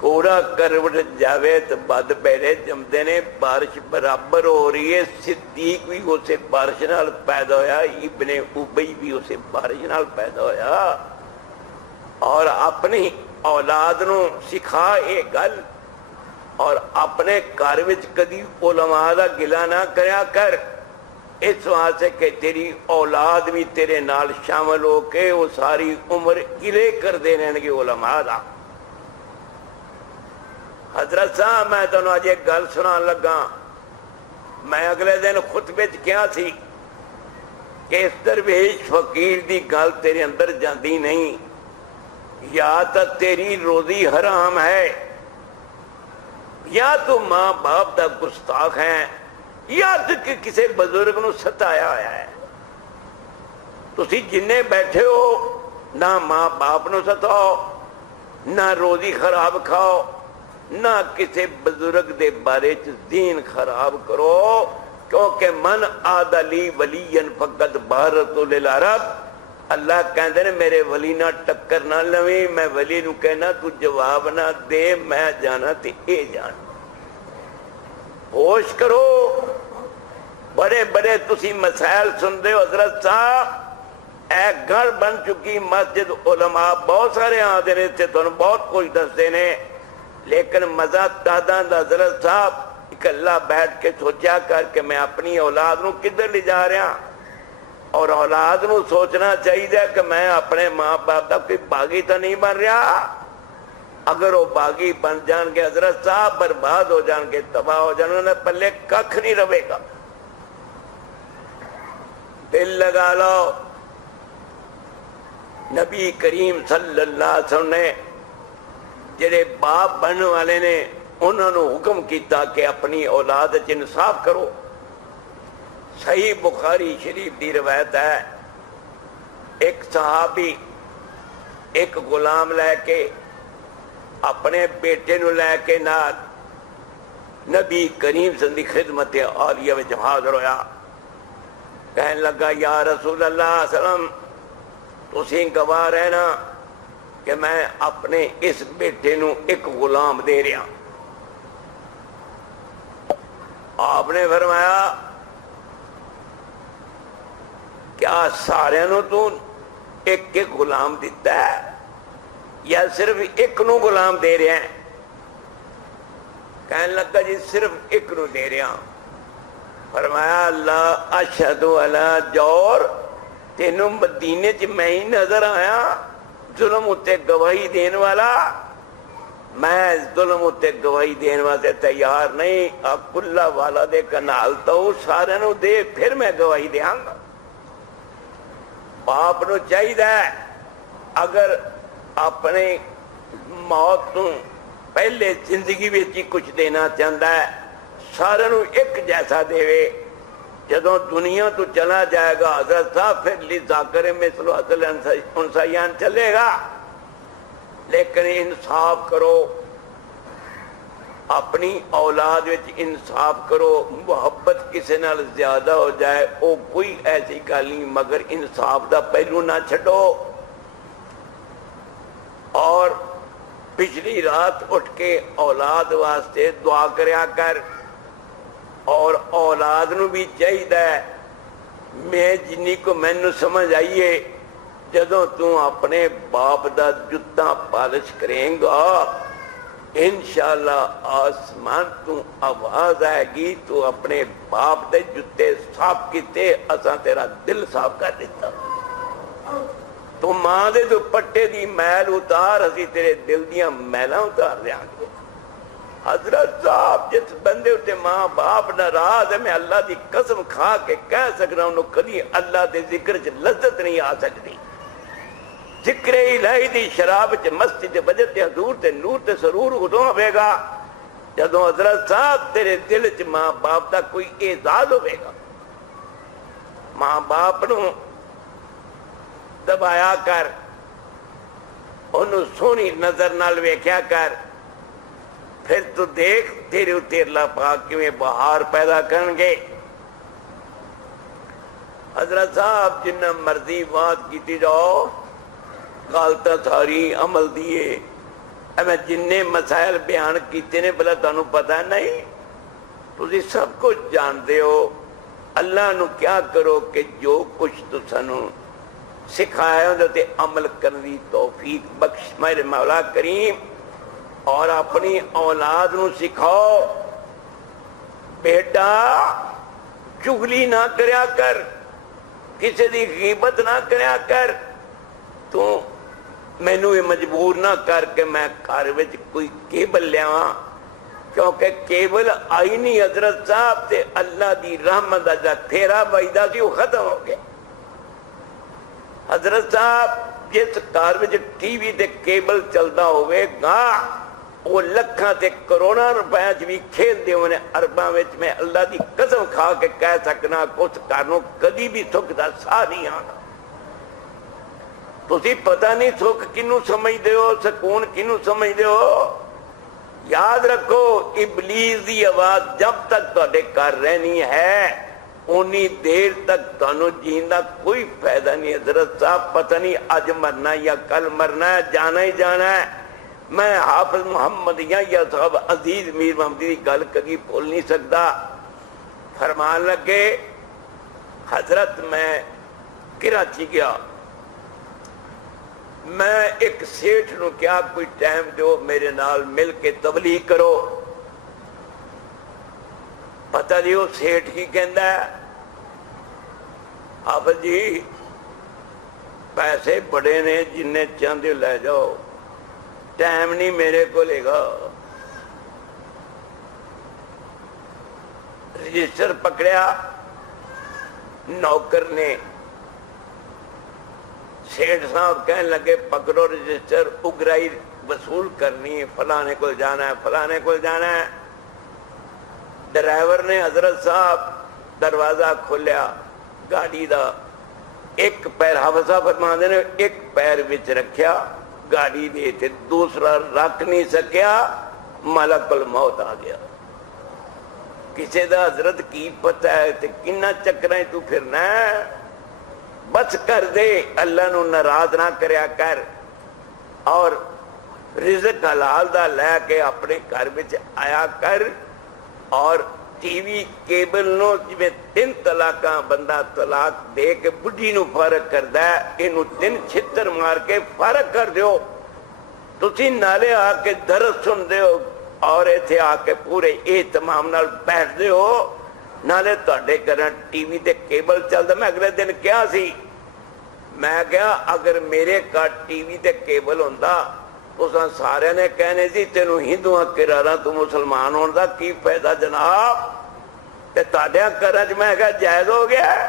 کوڑا کروٹ جاوے تو بد پیڑے جمدے نے، بارش برابر ہو رہی ہے، صدیق بھی اسے بارش نال پیدا ہویا، ابن ابی بھی اسے بارش نال پیدا ہویا۔ اور اپنی اولاد نو سکھا یہ گل، اور اپنے گھر وچ کدی علماء دا گلا نہ کریا کر، اس واسطے کہ تیری اولاد بھی تیرے نال شامل ہو کے وہ ساری عمر گلے کردے رہن گے علماء دا۔ حضرت صاحب میں تمہیں اج ایک گل سنان لگا، میں اگلے دن خطبے چ کیا سی کہ اس درویش فقیر دی گل تیرے اندر جاندی نہیں، یا تو تیری روزی حرام ہے، یا تو ماں باپ دا گستاخ ہے، یا تو کسی بزرگ نو ستایا ہوا ہے۔ تسی جنے بیٹھے ہو نہ ماں باپ نو ستاؤ، نہ روزی خراب کھاؤ، نہ کسی بزرگ دے بارے چ دین خراب کرو، کیونکہ من عاد لی ولی فقد بارت للعرب، اللہ کہندے نے میرے ولی نہ ٹکر نہ لویں، میں ولی نو کہنا تو جواب نہ دے، میں جانا تے اے جان۔ ہوش کرو، بڑے بڑے تسی مسائل سن دے ہو حضرت صاحب، اے گھر بن چکی مسجد، علماء بہت سارے آدھے نے تے تھانوں بہت کچھ دستے نے، لیکن مزہ تاداں دا حضرت صاحب اکلا بیٹھ کے سوچا کر کہ میں اپنی اولاد نو کدھر لے جا رہا، اور اولاد نو سوچنا چاہیے کہ میں اپنے ماں باپ دا کوئی باغی تو نہیں بن رہا۔ اگر وہ باغی بن جان گے حضرت صاحب، برباد ہو جان گے، تباہ ہو جان گے، پلے ککھ نہیں رہے گا۔ دل لگا لو، نبی کریم صلی اللہ علیہ وسلم نے جڑے باپ بننے والے نے انہوں نے حکم کیتا کہ اپنی اولاد انصاف کرو، صحیح بخاری شریف دی روایت ہے، ایک صحابی ایک غلام لے کے اپنے بیٹے نو لے کے نال نبی کریم صلی اللہ علیہ وسلم خدمت عالیہ وچ حاضر ہویا، کہنے لگا یا رسول اللہ صلی اللہ علیہ وسلم تسی گواہ رہنا کہ میں اپنے اس بیٹے نو ایک غلام دے رہا۔ آپ نے فرمایا کیا سارے نو تو ایک ایک غلام دیتا ہے یا صرف ایک نو غلام دے رہے ہیں؟ کہنے لگا جی صرف ایک نو دے رہا۔ فرمایا اللہ اشہد علی جور، تینوں مدینے چ میں ہی نظر آیا ظلم اتے گواہی دین والا؟ میں ظلم اتے گواہی دین واسطے تیار نہیں، اب کلا والا دے کنال تو سارے نو دے پھر میں گواہی دیاں گا۔ باپ نو چاہیے اگر اپنے موت تو پہلے زندگی میں کچھ دینا چاہتا ہے سارے نو ایک جیسا دے، جدوں دنیا تو چلا جائے گا حضرت صاحب پھر لذاکر مثل حظ الانثیین چلے گا۔ لیکن انصاف کرو، اپنی اولاد وچ انصاف کرو، محبت کسی نال زیادہ ہو جائے وہ کوئی ایسی گل نہیں، مگر انصاف دا پہلو نہ چھڈو۔ اور پچھلی رات اٹھ کے اولاد واسطے دعا کریا کر، اور اولاد نو بھی چاہیے میں جنی کو مینو سمجھ آئیے جدوں تو اپنے باپ دا جتا پالش کریں گا انشاءاللہ آسمان تو آواز آئے گی تو اپنے باپ دے جتے صاف کیتے اساں تیرا دل صاف کر دیتا، تو ماں دے دوپٹے دی میل اتار اسی تیرے دل دیاں میلاں اتار دیاں گے۔ حضرت صاحب جس بندے اتے ماں باپ ناراض ہے میں اللہ دی قسم کھا کے کہہ سکنا انہوں کدی اللہ دے ذکر چ لذت نہیں آ سکتی۔ ذکر الہی دی شراب چ مستی تے وجد تے حضور تے نور تے سرور ادوں ہوے گا جدوں حضرت صاحب تیرے دل چ ماں باپ دا کوئی اعزاز ہوے گا۔ ماں باپ نو دبایا کر، انہوں سونی نظر نال ویکھیا کر، پھر تو دیکھ تیرے اتنے اللہ پاک کیویں بہار پیدا کرن گے۔ حضرت صاحب جنہ مرضی بات کیتی جاؤ گل تو ساری عمل دیے، میں جن مسائل بیان کیتے نے بلا تمہیں پتہ نہیں، تسی سب کچھ جانتے ہو۔ اللہ نو کیا کرو کہ جو کچھ تو سانو سکھایا ہوتے عمل کرنے دی توفیق بخش میرے مولا کریم، اور اپنی اولاد نو سکھاؤ بیٹا چغلی نہ کریا کر، کسی دی غیبت نہ کریا کر، تو مینو یہ مجبور نہ کر کے میں گھر وچ کوئی کیبل لیاواں، کیونکہ کیبل آئی نہیں حضرت صاحب تے اللہ دی رحمت دا جا پھیرا وعدہ سی وہ ختم ہو گیا۔ حضرت صاحب جس گھر وچ ٹی وی تے کیبل چلدا ہوئے گا وہ لکھاں تے کروڑاں روپے چ بھی کھیل دے ہونے ارباں وچ میں اللہ دی قسم کھا کے کہہ سکنا اس گھر نوں کدی بھی سکھ دا ساہ نہیں آنا۔ تسی پتہ نہیں سکھ کنوں سمجھدے ہو، سکون کنوں سمجھدے ہو۔ یاد رکھو ابلیس دی آواز جب تک تہاڈے گھر رہنی ہے اونی دیر تک تانوں جین دا کوئی فائدہ نہیں۔ حضرت صاحب پتہ نہیں اج مرنا یا کل مرنا ہے، جانا ہی جانا ہے۔ میں حافظ محمد یا صاحب عزیز میر محمدی کی گل کبھی بھول نہیں سکتا، فرمان لگے حضرت میں کراچی گیا، میں ایک سیٹھ نو کیا کوئی ٹائم جو میرے نال مل کے تبلیغ کرو، پتہ نہیں وہ سیٹھ کی کہندا ہے حافظ جی پیسے بڑے نے جن چاہتے لے جاؤ، ٹائم نہیں میرے کو لے گا۔ رجسٹر پکڑیا، نوکر نے، سیٹھ صاحب کہنے لگے پکڑو رجسٹر، اگرائی وصول کرنی ہے، فلانے کو جانا ہے، فلانے کو جانا ہے۔ ڈرائیور نے حضرت صاحب دروازہ کھولیا گاڑی دا، ایک پیر حفصہ فرماندے نے ایک پیر وچ رکھیا گاڑی دے تے دوسرا رکھ نہیں سکیا، ملک الموت آ گیا۔ کسے دا حضرت کی پتہ ہے تے کنہ چکریں تو پھرنا ہے، بس کر دے، اللہ نو ناراض نہ کریا کر، اور رزق حلال دا لے کے اپنے گھر وچ آیا کر۔ اور ٹی وی کیبل نو جویں 3 طلاقاں بندہ طلاق دے کے بڈھی نو فارغ کردا ہے، اینو 3 چھتر مار کے فارغ کر دیو۔ تسی نالے آ کے درس سن دیو اور ایتھے آ کے پورے اہتمام نال بیٹھ دیو، نالے تہاڈے گھراں ٹی وی تے کیبل چلدا۔ میں اگلے دن کیا سی، میں کہا اگر میرے گھر ٹی وی تے کیبل ہوندا تو سارے نے کہنے سی تینوں ہندوਆਂ کراراں تو مسلمان ہون دا کی فائدہ جناب، تے تہاڈیاں گھراں وچ میں کہا جائز ہو گیا ہے۔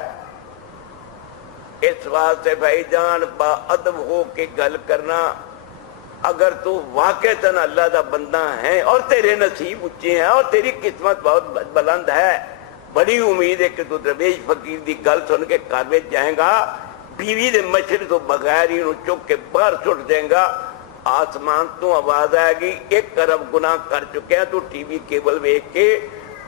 اس واسطے بھائی جان با ادب ہو کے گل کرنا، اگر تو واقعتاً اللہ دا بندہ ہے اور تیرے نصیب اچھے ہیں اور تیری قسمت بہت بلند ہے، بڑی امید ہے کہ تو درویش فقیر دی گل سن کے گھر وچ جائیں گا، بیوی دے مشر تو بغیر ہی انہوں چک کے باہر سٹ دیں گا، آسمان تو آواز آئے گی 1 ارب گناہ کر چکے ہیں تو ٹی وی کیبل ویکھ کے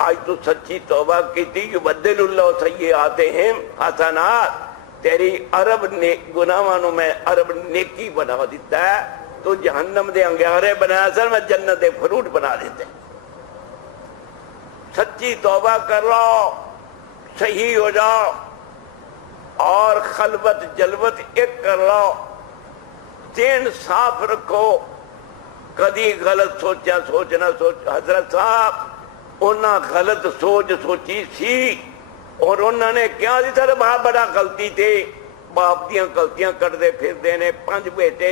آج تو سچی توبہ کی تھی، یبدل اللہ سیئاتہم حسنات، تیری ارب گناہوں میں ارب نیکی بنا دیتا ہے، تو جہنم دے انگیارے بنایا سر میں جنت دے فروٹ بنا دیتے۔ سچی توبہ کر لو، صحیح ہو جاؤ، اور خلوت جلوت ایک کر لو، ذہن صاف رکھو، کدی غلط سوچا سوچنا سوچ۔ حضرت صاحب انہاں غلط سوچ سوچی سی اور انہوں نے کیا سی سر بہت بڑا غلطی تھے، باپ دیاں غلطیاں کرتے پھر دینے 5 بیٹے،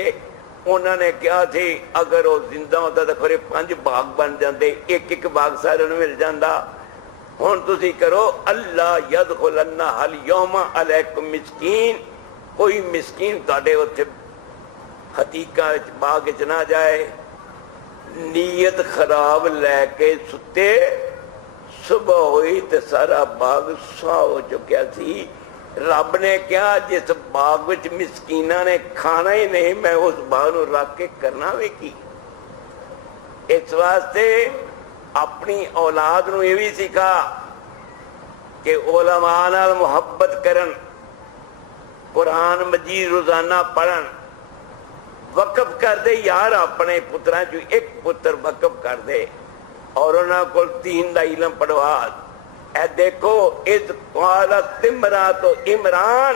انہوں نے کیا تھی اگر وہ زندہ ہوتا تو پھر 5 باغ بن جاندے، ایک باغ سارے مل جاندہ۔ ہن تسی کرو اللہ یدخلن الیوم علیکم مسکین، کوئی مسکین تہاڈے اوتھے حدیقہ باغ وچ نہ جائے، نیت خراب لے کے ستے، صبح ہوئی تے سارا باغ سا ہو چکیا سی۔ رب نے کیا جس باغ وچ مسکیناں نے کھانا ہی نہیں، میں اس باغ نو رکھ کے کرنا وے کی۔ اس واسطے اپنی اولاد نو یہ بھی سکھا کہ علماء نال محبت کرن، قرآن مجید روزانہ پڑھن، وقف کر دے یار اپنے پتراں چوں 1 پتر وقف کر دے اور انہاں کول دین دا علم پڑھوا۔ اے دیکھو اذ قالت امرأۃ عمران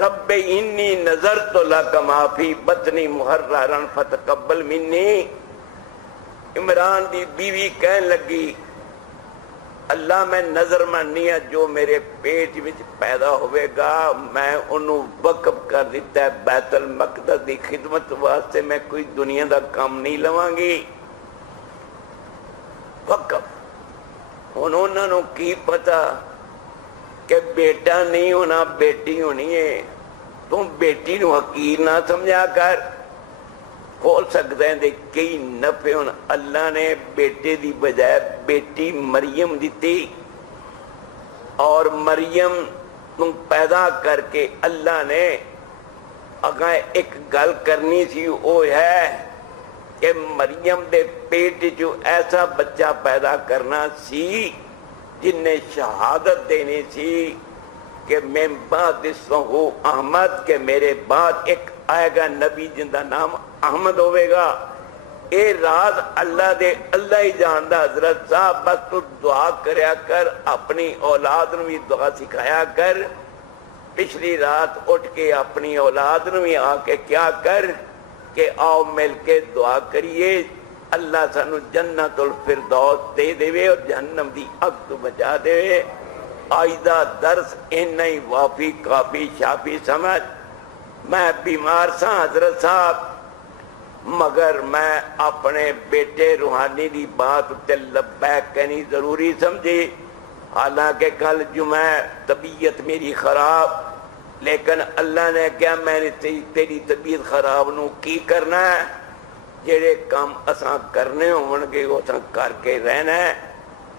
رب انی نذرت لک ما فی بطنی محررا فتقبل منی، عمران دی بیوی کہنے لگی اللہ میں نظر مننی ہے جو میرے پیٹ وچ پیدا ہوئے گا میں انہوں وقف کر دیتا ہے بیت المقدس دی خدمت واسطے، میں کوئی دنیا دا کام نہیں لواں گی، وقف۔ انہوں نے کی پتا کہ بیٹا نہیں ہونا بیٹی ہونی ہے، تم بیٹی نو حقیر نہ سمجھا کر۔ ہو سکتا ہے دے کئی نفع ہون، اللہ نے بیٹے دی بجائے بیٹی مریم دیتی، اور مریم تم پیدا کر کے اللہ نے اگر ایک گل کرنی سی وہ ہے کہ مریم دے پیٹ جو ایسا بچہ پیدا کرنا سی جن نے شہادت دینی سی کہ میں بعد اسمہ احمد، کہ میرے بعد ایک آئے گا نبی جن کا نام احمد ہوئے گا۔ اے راز اللہ دے اللہ ہی جاندہ۔ حضرت صاحب بس تو دعا کریا کر، اپنی اولاد نو بھی دعا سکھایا کر، پچھلی رات اٹھ کے اپنی اولاد نو بھی آ کے کیا کر کہ آؤ مل کے دعا کریے اللہ سانو جنت الفردوس دے دے اور جہنم دی اگ تو بچا دے۔ آئدہ درس انہی ہی وافی کافی شافی سمجھ۔ میں بیمار سا حضرت صاحب، مگر میں اپنے بیٹے روحانی دی بات تے لبیک کہنی ضروری سمجھی، حالانکہ کل جمعہ طبیعت میری خراب، لیکن اللہ نے کیا میں نے تیری طبیعت خراب نو کی کرنا ہے، جڑے کام اساں کرنے ہون گے وہ اساں کر کے رہنا ہے۔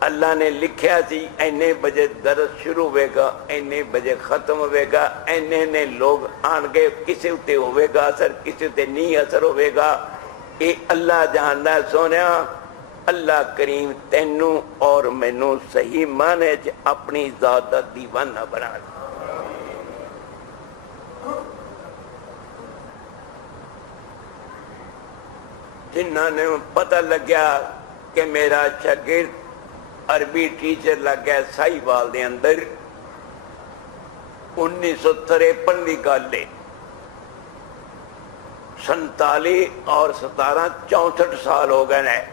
اللہ نے لکھیا سی اینے بجے درس شروع ہوئے گا، اینے بجے ختم ہوئے گا، اینے نے لوگ آن گے، کسی اتے ہوئے گا اثر، کسی اتے نہیں اثر ہوئے گا، یہ اللہ جاندا ہے سونیا۔ اللہ کریم تینوں اور مینوں صحیح معنی چ اپنی ذات دا دیوانہ بنا دے۔ جنہاں نے پتہ لگیا کہ میرا شاگرد عربی ٹیچر لگ گیا ساہیوال دے اندر، 1953 دی گل ہے، 47 اور 17 64 سال ہو گئے ہیں۔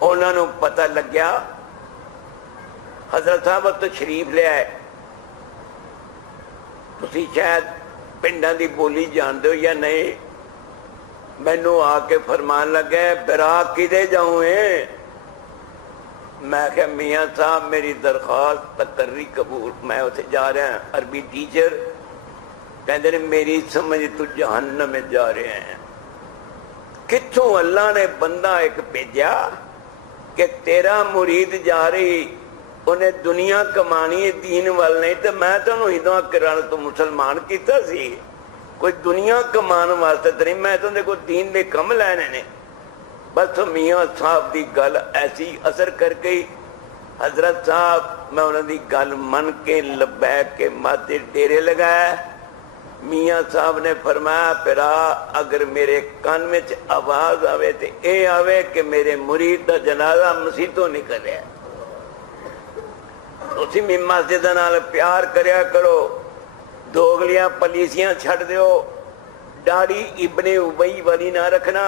انہوں نے پتہ لگیا حضرت صاحب تشریف لے آئے، تسی شاید پنڈاں دی بولی جان دو یا نہیں، مینوں آ کے فرمان لگے برا کدے جاؤں ہیں؟ میں کہ میاں صاحب میری درخواست تقرری قبول، میں اسے جا رہا ہوں عربی ٹیچر، کہتے ہیں میری سمجھ تو جہنم میں جا رہے ہیں۔ کتوں اللہ نے بندہ ایک بھیجا کہ تیرا مرید جا رہی، انہیں دنیا کمانی دین وال نہیں، تو میں تو ہدوا کران تو مسلمان کیتا سی، کوئی دنیا کمان واسطے تو نہیں، میں تو دیکھو دین دے کم لینے نے۔ بس میاں صاحب دی گل ایسی اثر کر گئی، حضرت صاحب میں انہوں دی گل من کے لبیک کے ماتھے ڈیرے لگایا۔ میاں صاحب نے فرمایا پھرا اگر میرے کان میں آواز آوے تو اے آوے کہ میرے مرید دا جنازہ مسیتوں نکل رہا ہے، اسی میں مسجد نال پیار کریا کرو، دوگلیاں پلیسیاں چھڑ دیو، داڑھی ابن ابی والی نہ رکھنا،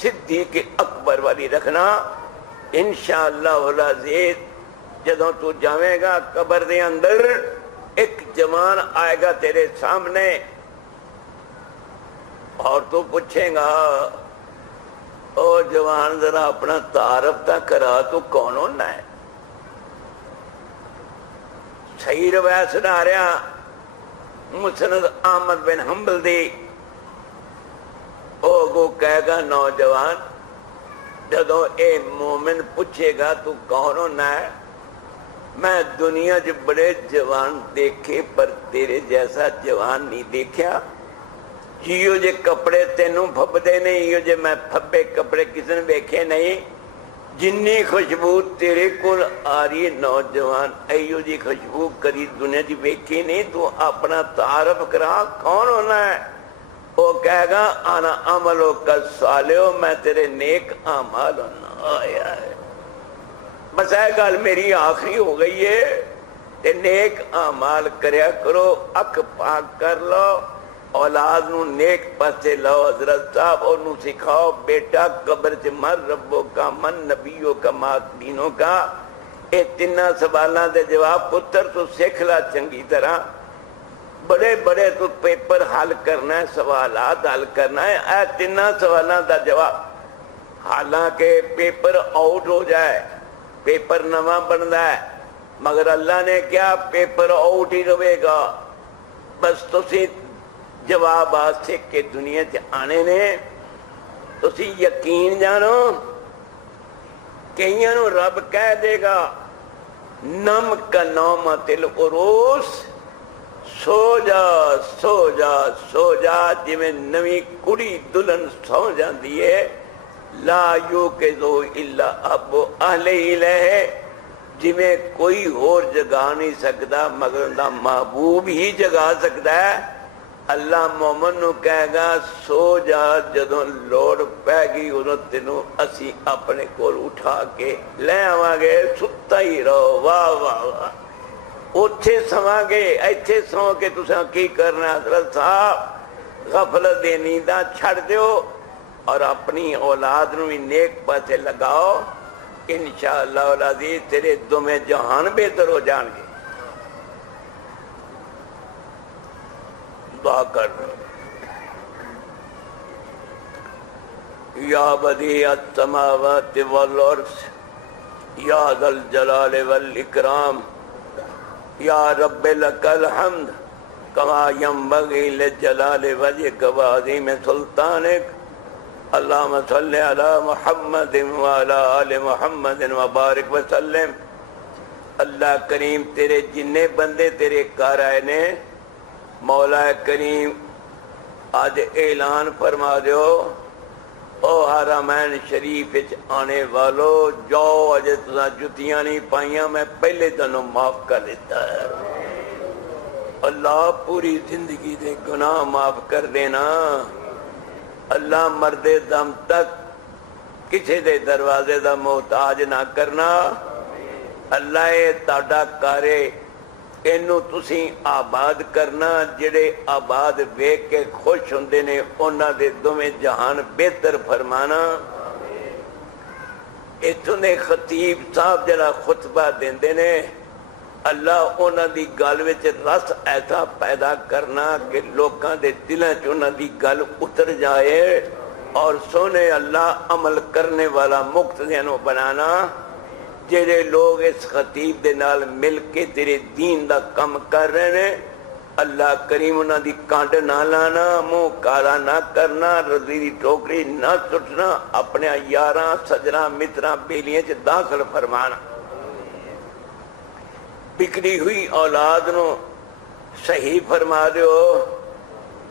صدیق اکبر والی رکھنا۔ انشاءاللہ العزیز جدوں تو جاویں گا قبر دے اندر، ایک جوان آئے گا تیرے سامنے اور تو پوچھیں گا او جوان ذرا اپنا تعارف تا کرا، تو کون ہونا ہے؟ صحیح روایت سنا رہا مسند احمد بن حنبل دی، او گو کہے گا نوجوان جدو اے مومن پوچھے گا تو کون ہونا ہے؟ میں دنیا جو بڑے جوان دیکھے پر تیرے جیسا جوان نہیں دیکھا، یہ جے کپڑے تینوں پھبدے نہیں، یہ جے میں پھبے کپڑے کسی نے دیکھے نہیں، جنی خوشبو تیرے کول آ رہی ہے نوجوان، ایو جی خوشبو کری دنیا جی دیکھی نہیں، تو اپنا تعارف کرا کون ہونا ہے؟ وہ کہے گا انا عملو کا صالحو، میں تیرے نیک اعمال ہونا آیا ہے۔ بس اے گل میری آخری ہو گئی ہے، تے نیک اعمال کریا کرو، اک پاک کر لو، اولاد نو نیک پاسے لاؤ۔ حضرت صاحب انہوں سکھاؤ بیٹا قبر چ مر ربو کا من نبیوں کا مات دینوں کا، اے تینہ سوالوں دے جواب پتر تو سیکھ لا چنگی طرح، بڑے بڑے تو پیپر حل کرنا ہے، سوالات حل کرنا ہے، اے تینہ سوالوں دا جواب، حالانکہ پیپر آؤٹ ہو جائے پیپر نواں بندا ہے، مگر اللہ نے کیا پیپر آؤٹ ہی رہے گا، بس تسی جواب آسے کہ دنیا چ آنے نے، تسی یقین جانو کئیاں نو رب کہہ دے گا نم کا نومت العروس، سو جا سو جا سو جا، جی میں نوی کڑی دلہن سو جاندی ہے، لا یوقظو الا اب اہل الہ، جی میں کوئی اور جگا نہیں سکتا مگر دا محبوب ہی جگا سکتا ہے۔ اللہ مومن نو کہے گا سو جا، جدوں لوڑ پہ گئی ادوں تینوں اسی اپنے کول اٹھا کے لے آواں گے، ستا ہی رہو، واہ واہ واہ، اتھے سواں گے، ایتھے سو کے تساں کی کرنا؟ حضرت صاحب غفلت دی نینداں چھڑ دیو اور اپنی اولاد نو بھی نیک پاسے لگاؤ، انشاءاللہ العزیز تیرے دمیں جہان بہتر ہو جان گے۔ دعا کر یا بدیع السماوات والارض یا ذا الجلال والاکرام یا رب لک الحمد کما ینبغی لجلال وجهک وعظیم سلطانک اللہم صلی علی محمد وعلی آل محمد وبارک وسلم۔ اللہ کریم تیرے جننے بندے تیرے گھر آئے نے مولا کریم آج اعلان فرما دیو، او حرمین شریف آنے والو جاؤ، اجے تساں جتیاں نہیں پائیاں میں پہلے تنوں معاف کر دیتا ہے۔ اللہ پوری زندگی دے گناہ معاف کر دینا۔ اللہ مرد دم تک کسی دے دروازے دا محتاج نہ کرنا۔ اللہ اے تاڑا کارے اینو تسی آباد کرنا، جڑے آباد ویک کے خوش ہوندے نے انہاں دے دوویں جہان بہتر فرمانا۔ اتوں نے خطیب صاحب جڑا خطبہ دیندے نے، اللہ انہاں دی گل وچ رس ایسا پیدا کرنا کہ لوکاں دے دلاں چ انہاں دی گل اتر جائے، اور سونے اللہ عمل کرنے والا مقتدیاں نو بنانا، جڑے لوگ اس خطیب دے نال مل کے تیرے دین دا کم کر رہے نے، اللہ کریم انہاں دی کانڈ نہ لانا، منہ کالا نہ کرنا، رضی دی ٹوکری نہ سٹنا، اپنے یاراں سجنا متراں بیلیاں چ داخل فرمانا۔ بکھری ہوئی اولاد نو صحیح فرما دیو،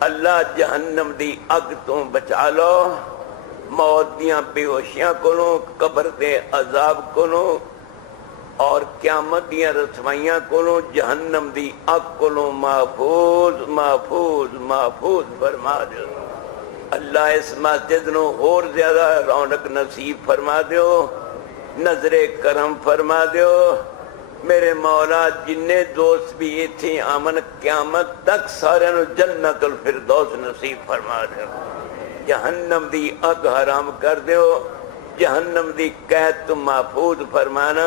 اللہ جہنم دی اگ تو بچا لو، موت دیاں بے ہوشیاں کولوں، قبر دے عذاب کولوں، اور قیامت دیاں رسوائیاں کولوں، جہنم دی اگ کولوں محفوظ محفوظ محفوظ فرما دیو۔ اللہ اس مسجد نو اور زیادہ رونق نصیب فرما دیو، نظر کرم فرما دیو۔ میرے مولا جننے دوست بھی یہ تھے آمن قیامت تک سارے نو جنت الفردوس نصیب فرما دیو۔ جہنم دی اگ حرام کر دیو، جہنم دی قید تو محفوظ فرمانا،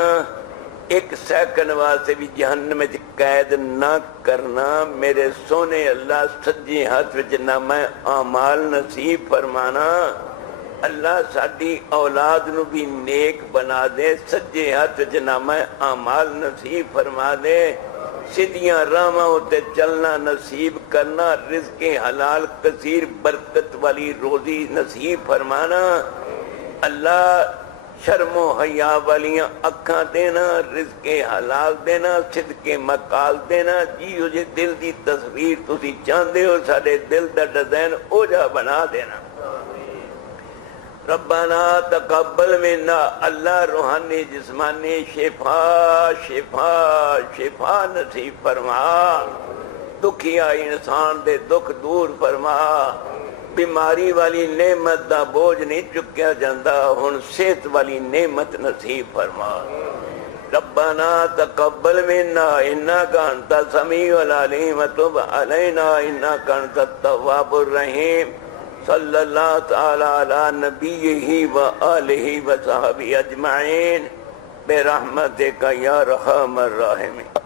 ایک سیکنڈ واسطے بھی جہنم میں قید نہ کرنا۔ میرے سونے اللہ سجی ہاتھ وچ نامہ اعمال نصیب فرمانا۔ اللہ ساڈی اولاد نو بھی نیک بنا دے، سجے ہاتھ وچ نامہ اعمال نصیب فرما دے، سیدھیاں راہاں تے چلنا نصیب کرنا، رزق حلال کثیر برکت والی روزی نصیب فرمانا۔ اللہ شرم و حیا والیاں اکھاں دینا، رزق حلال دینا، صدق مقال دینا، جیو جے دل دی تصویر تسی چاہندے ہو ساڈے دل دا ڈیزائن او جا بنا دینا۔ ربنا تقبل منا، اللہ روحانی جسمانی شفا شفا شفا نصیب فرما، دکھیا انسان دے دکھ دور فرما، بیماری والی نعمت دا بوجھ نہیں چکیا جاندہ، ہن صحت والی نعمت نصیب فرما۔ ربنا تقبل منا انک انت السمیع العلیم وتب علینا انک انت التواب الرحیم۔ صلی اللہ تعالی علی نبیہ وآلہ وصحبہ اجمعین برحمتک یا ارحم الراحمین۔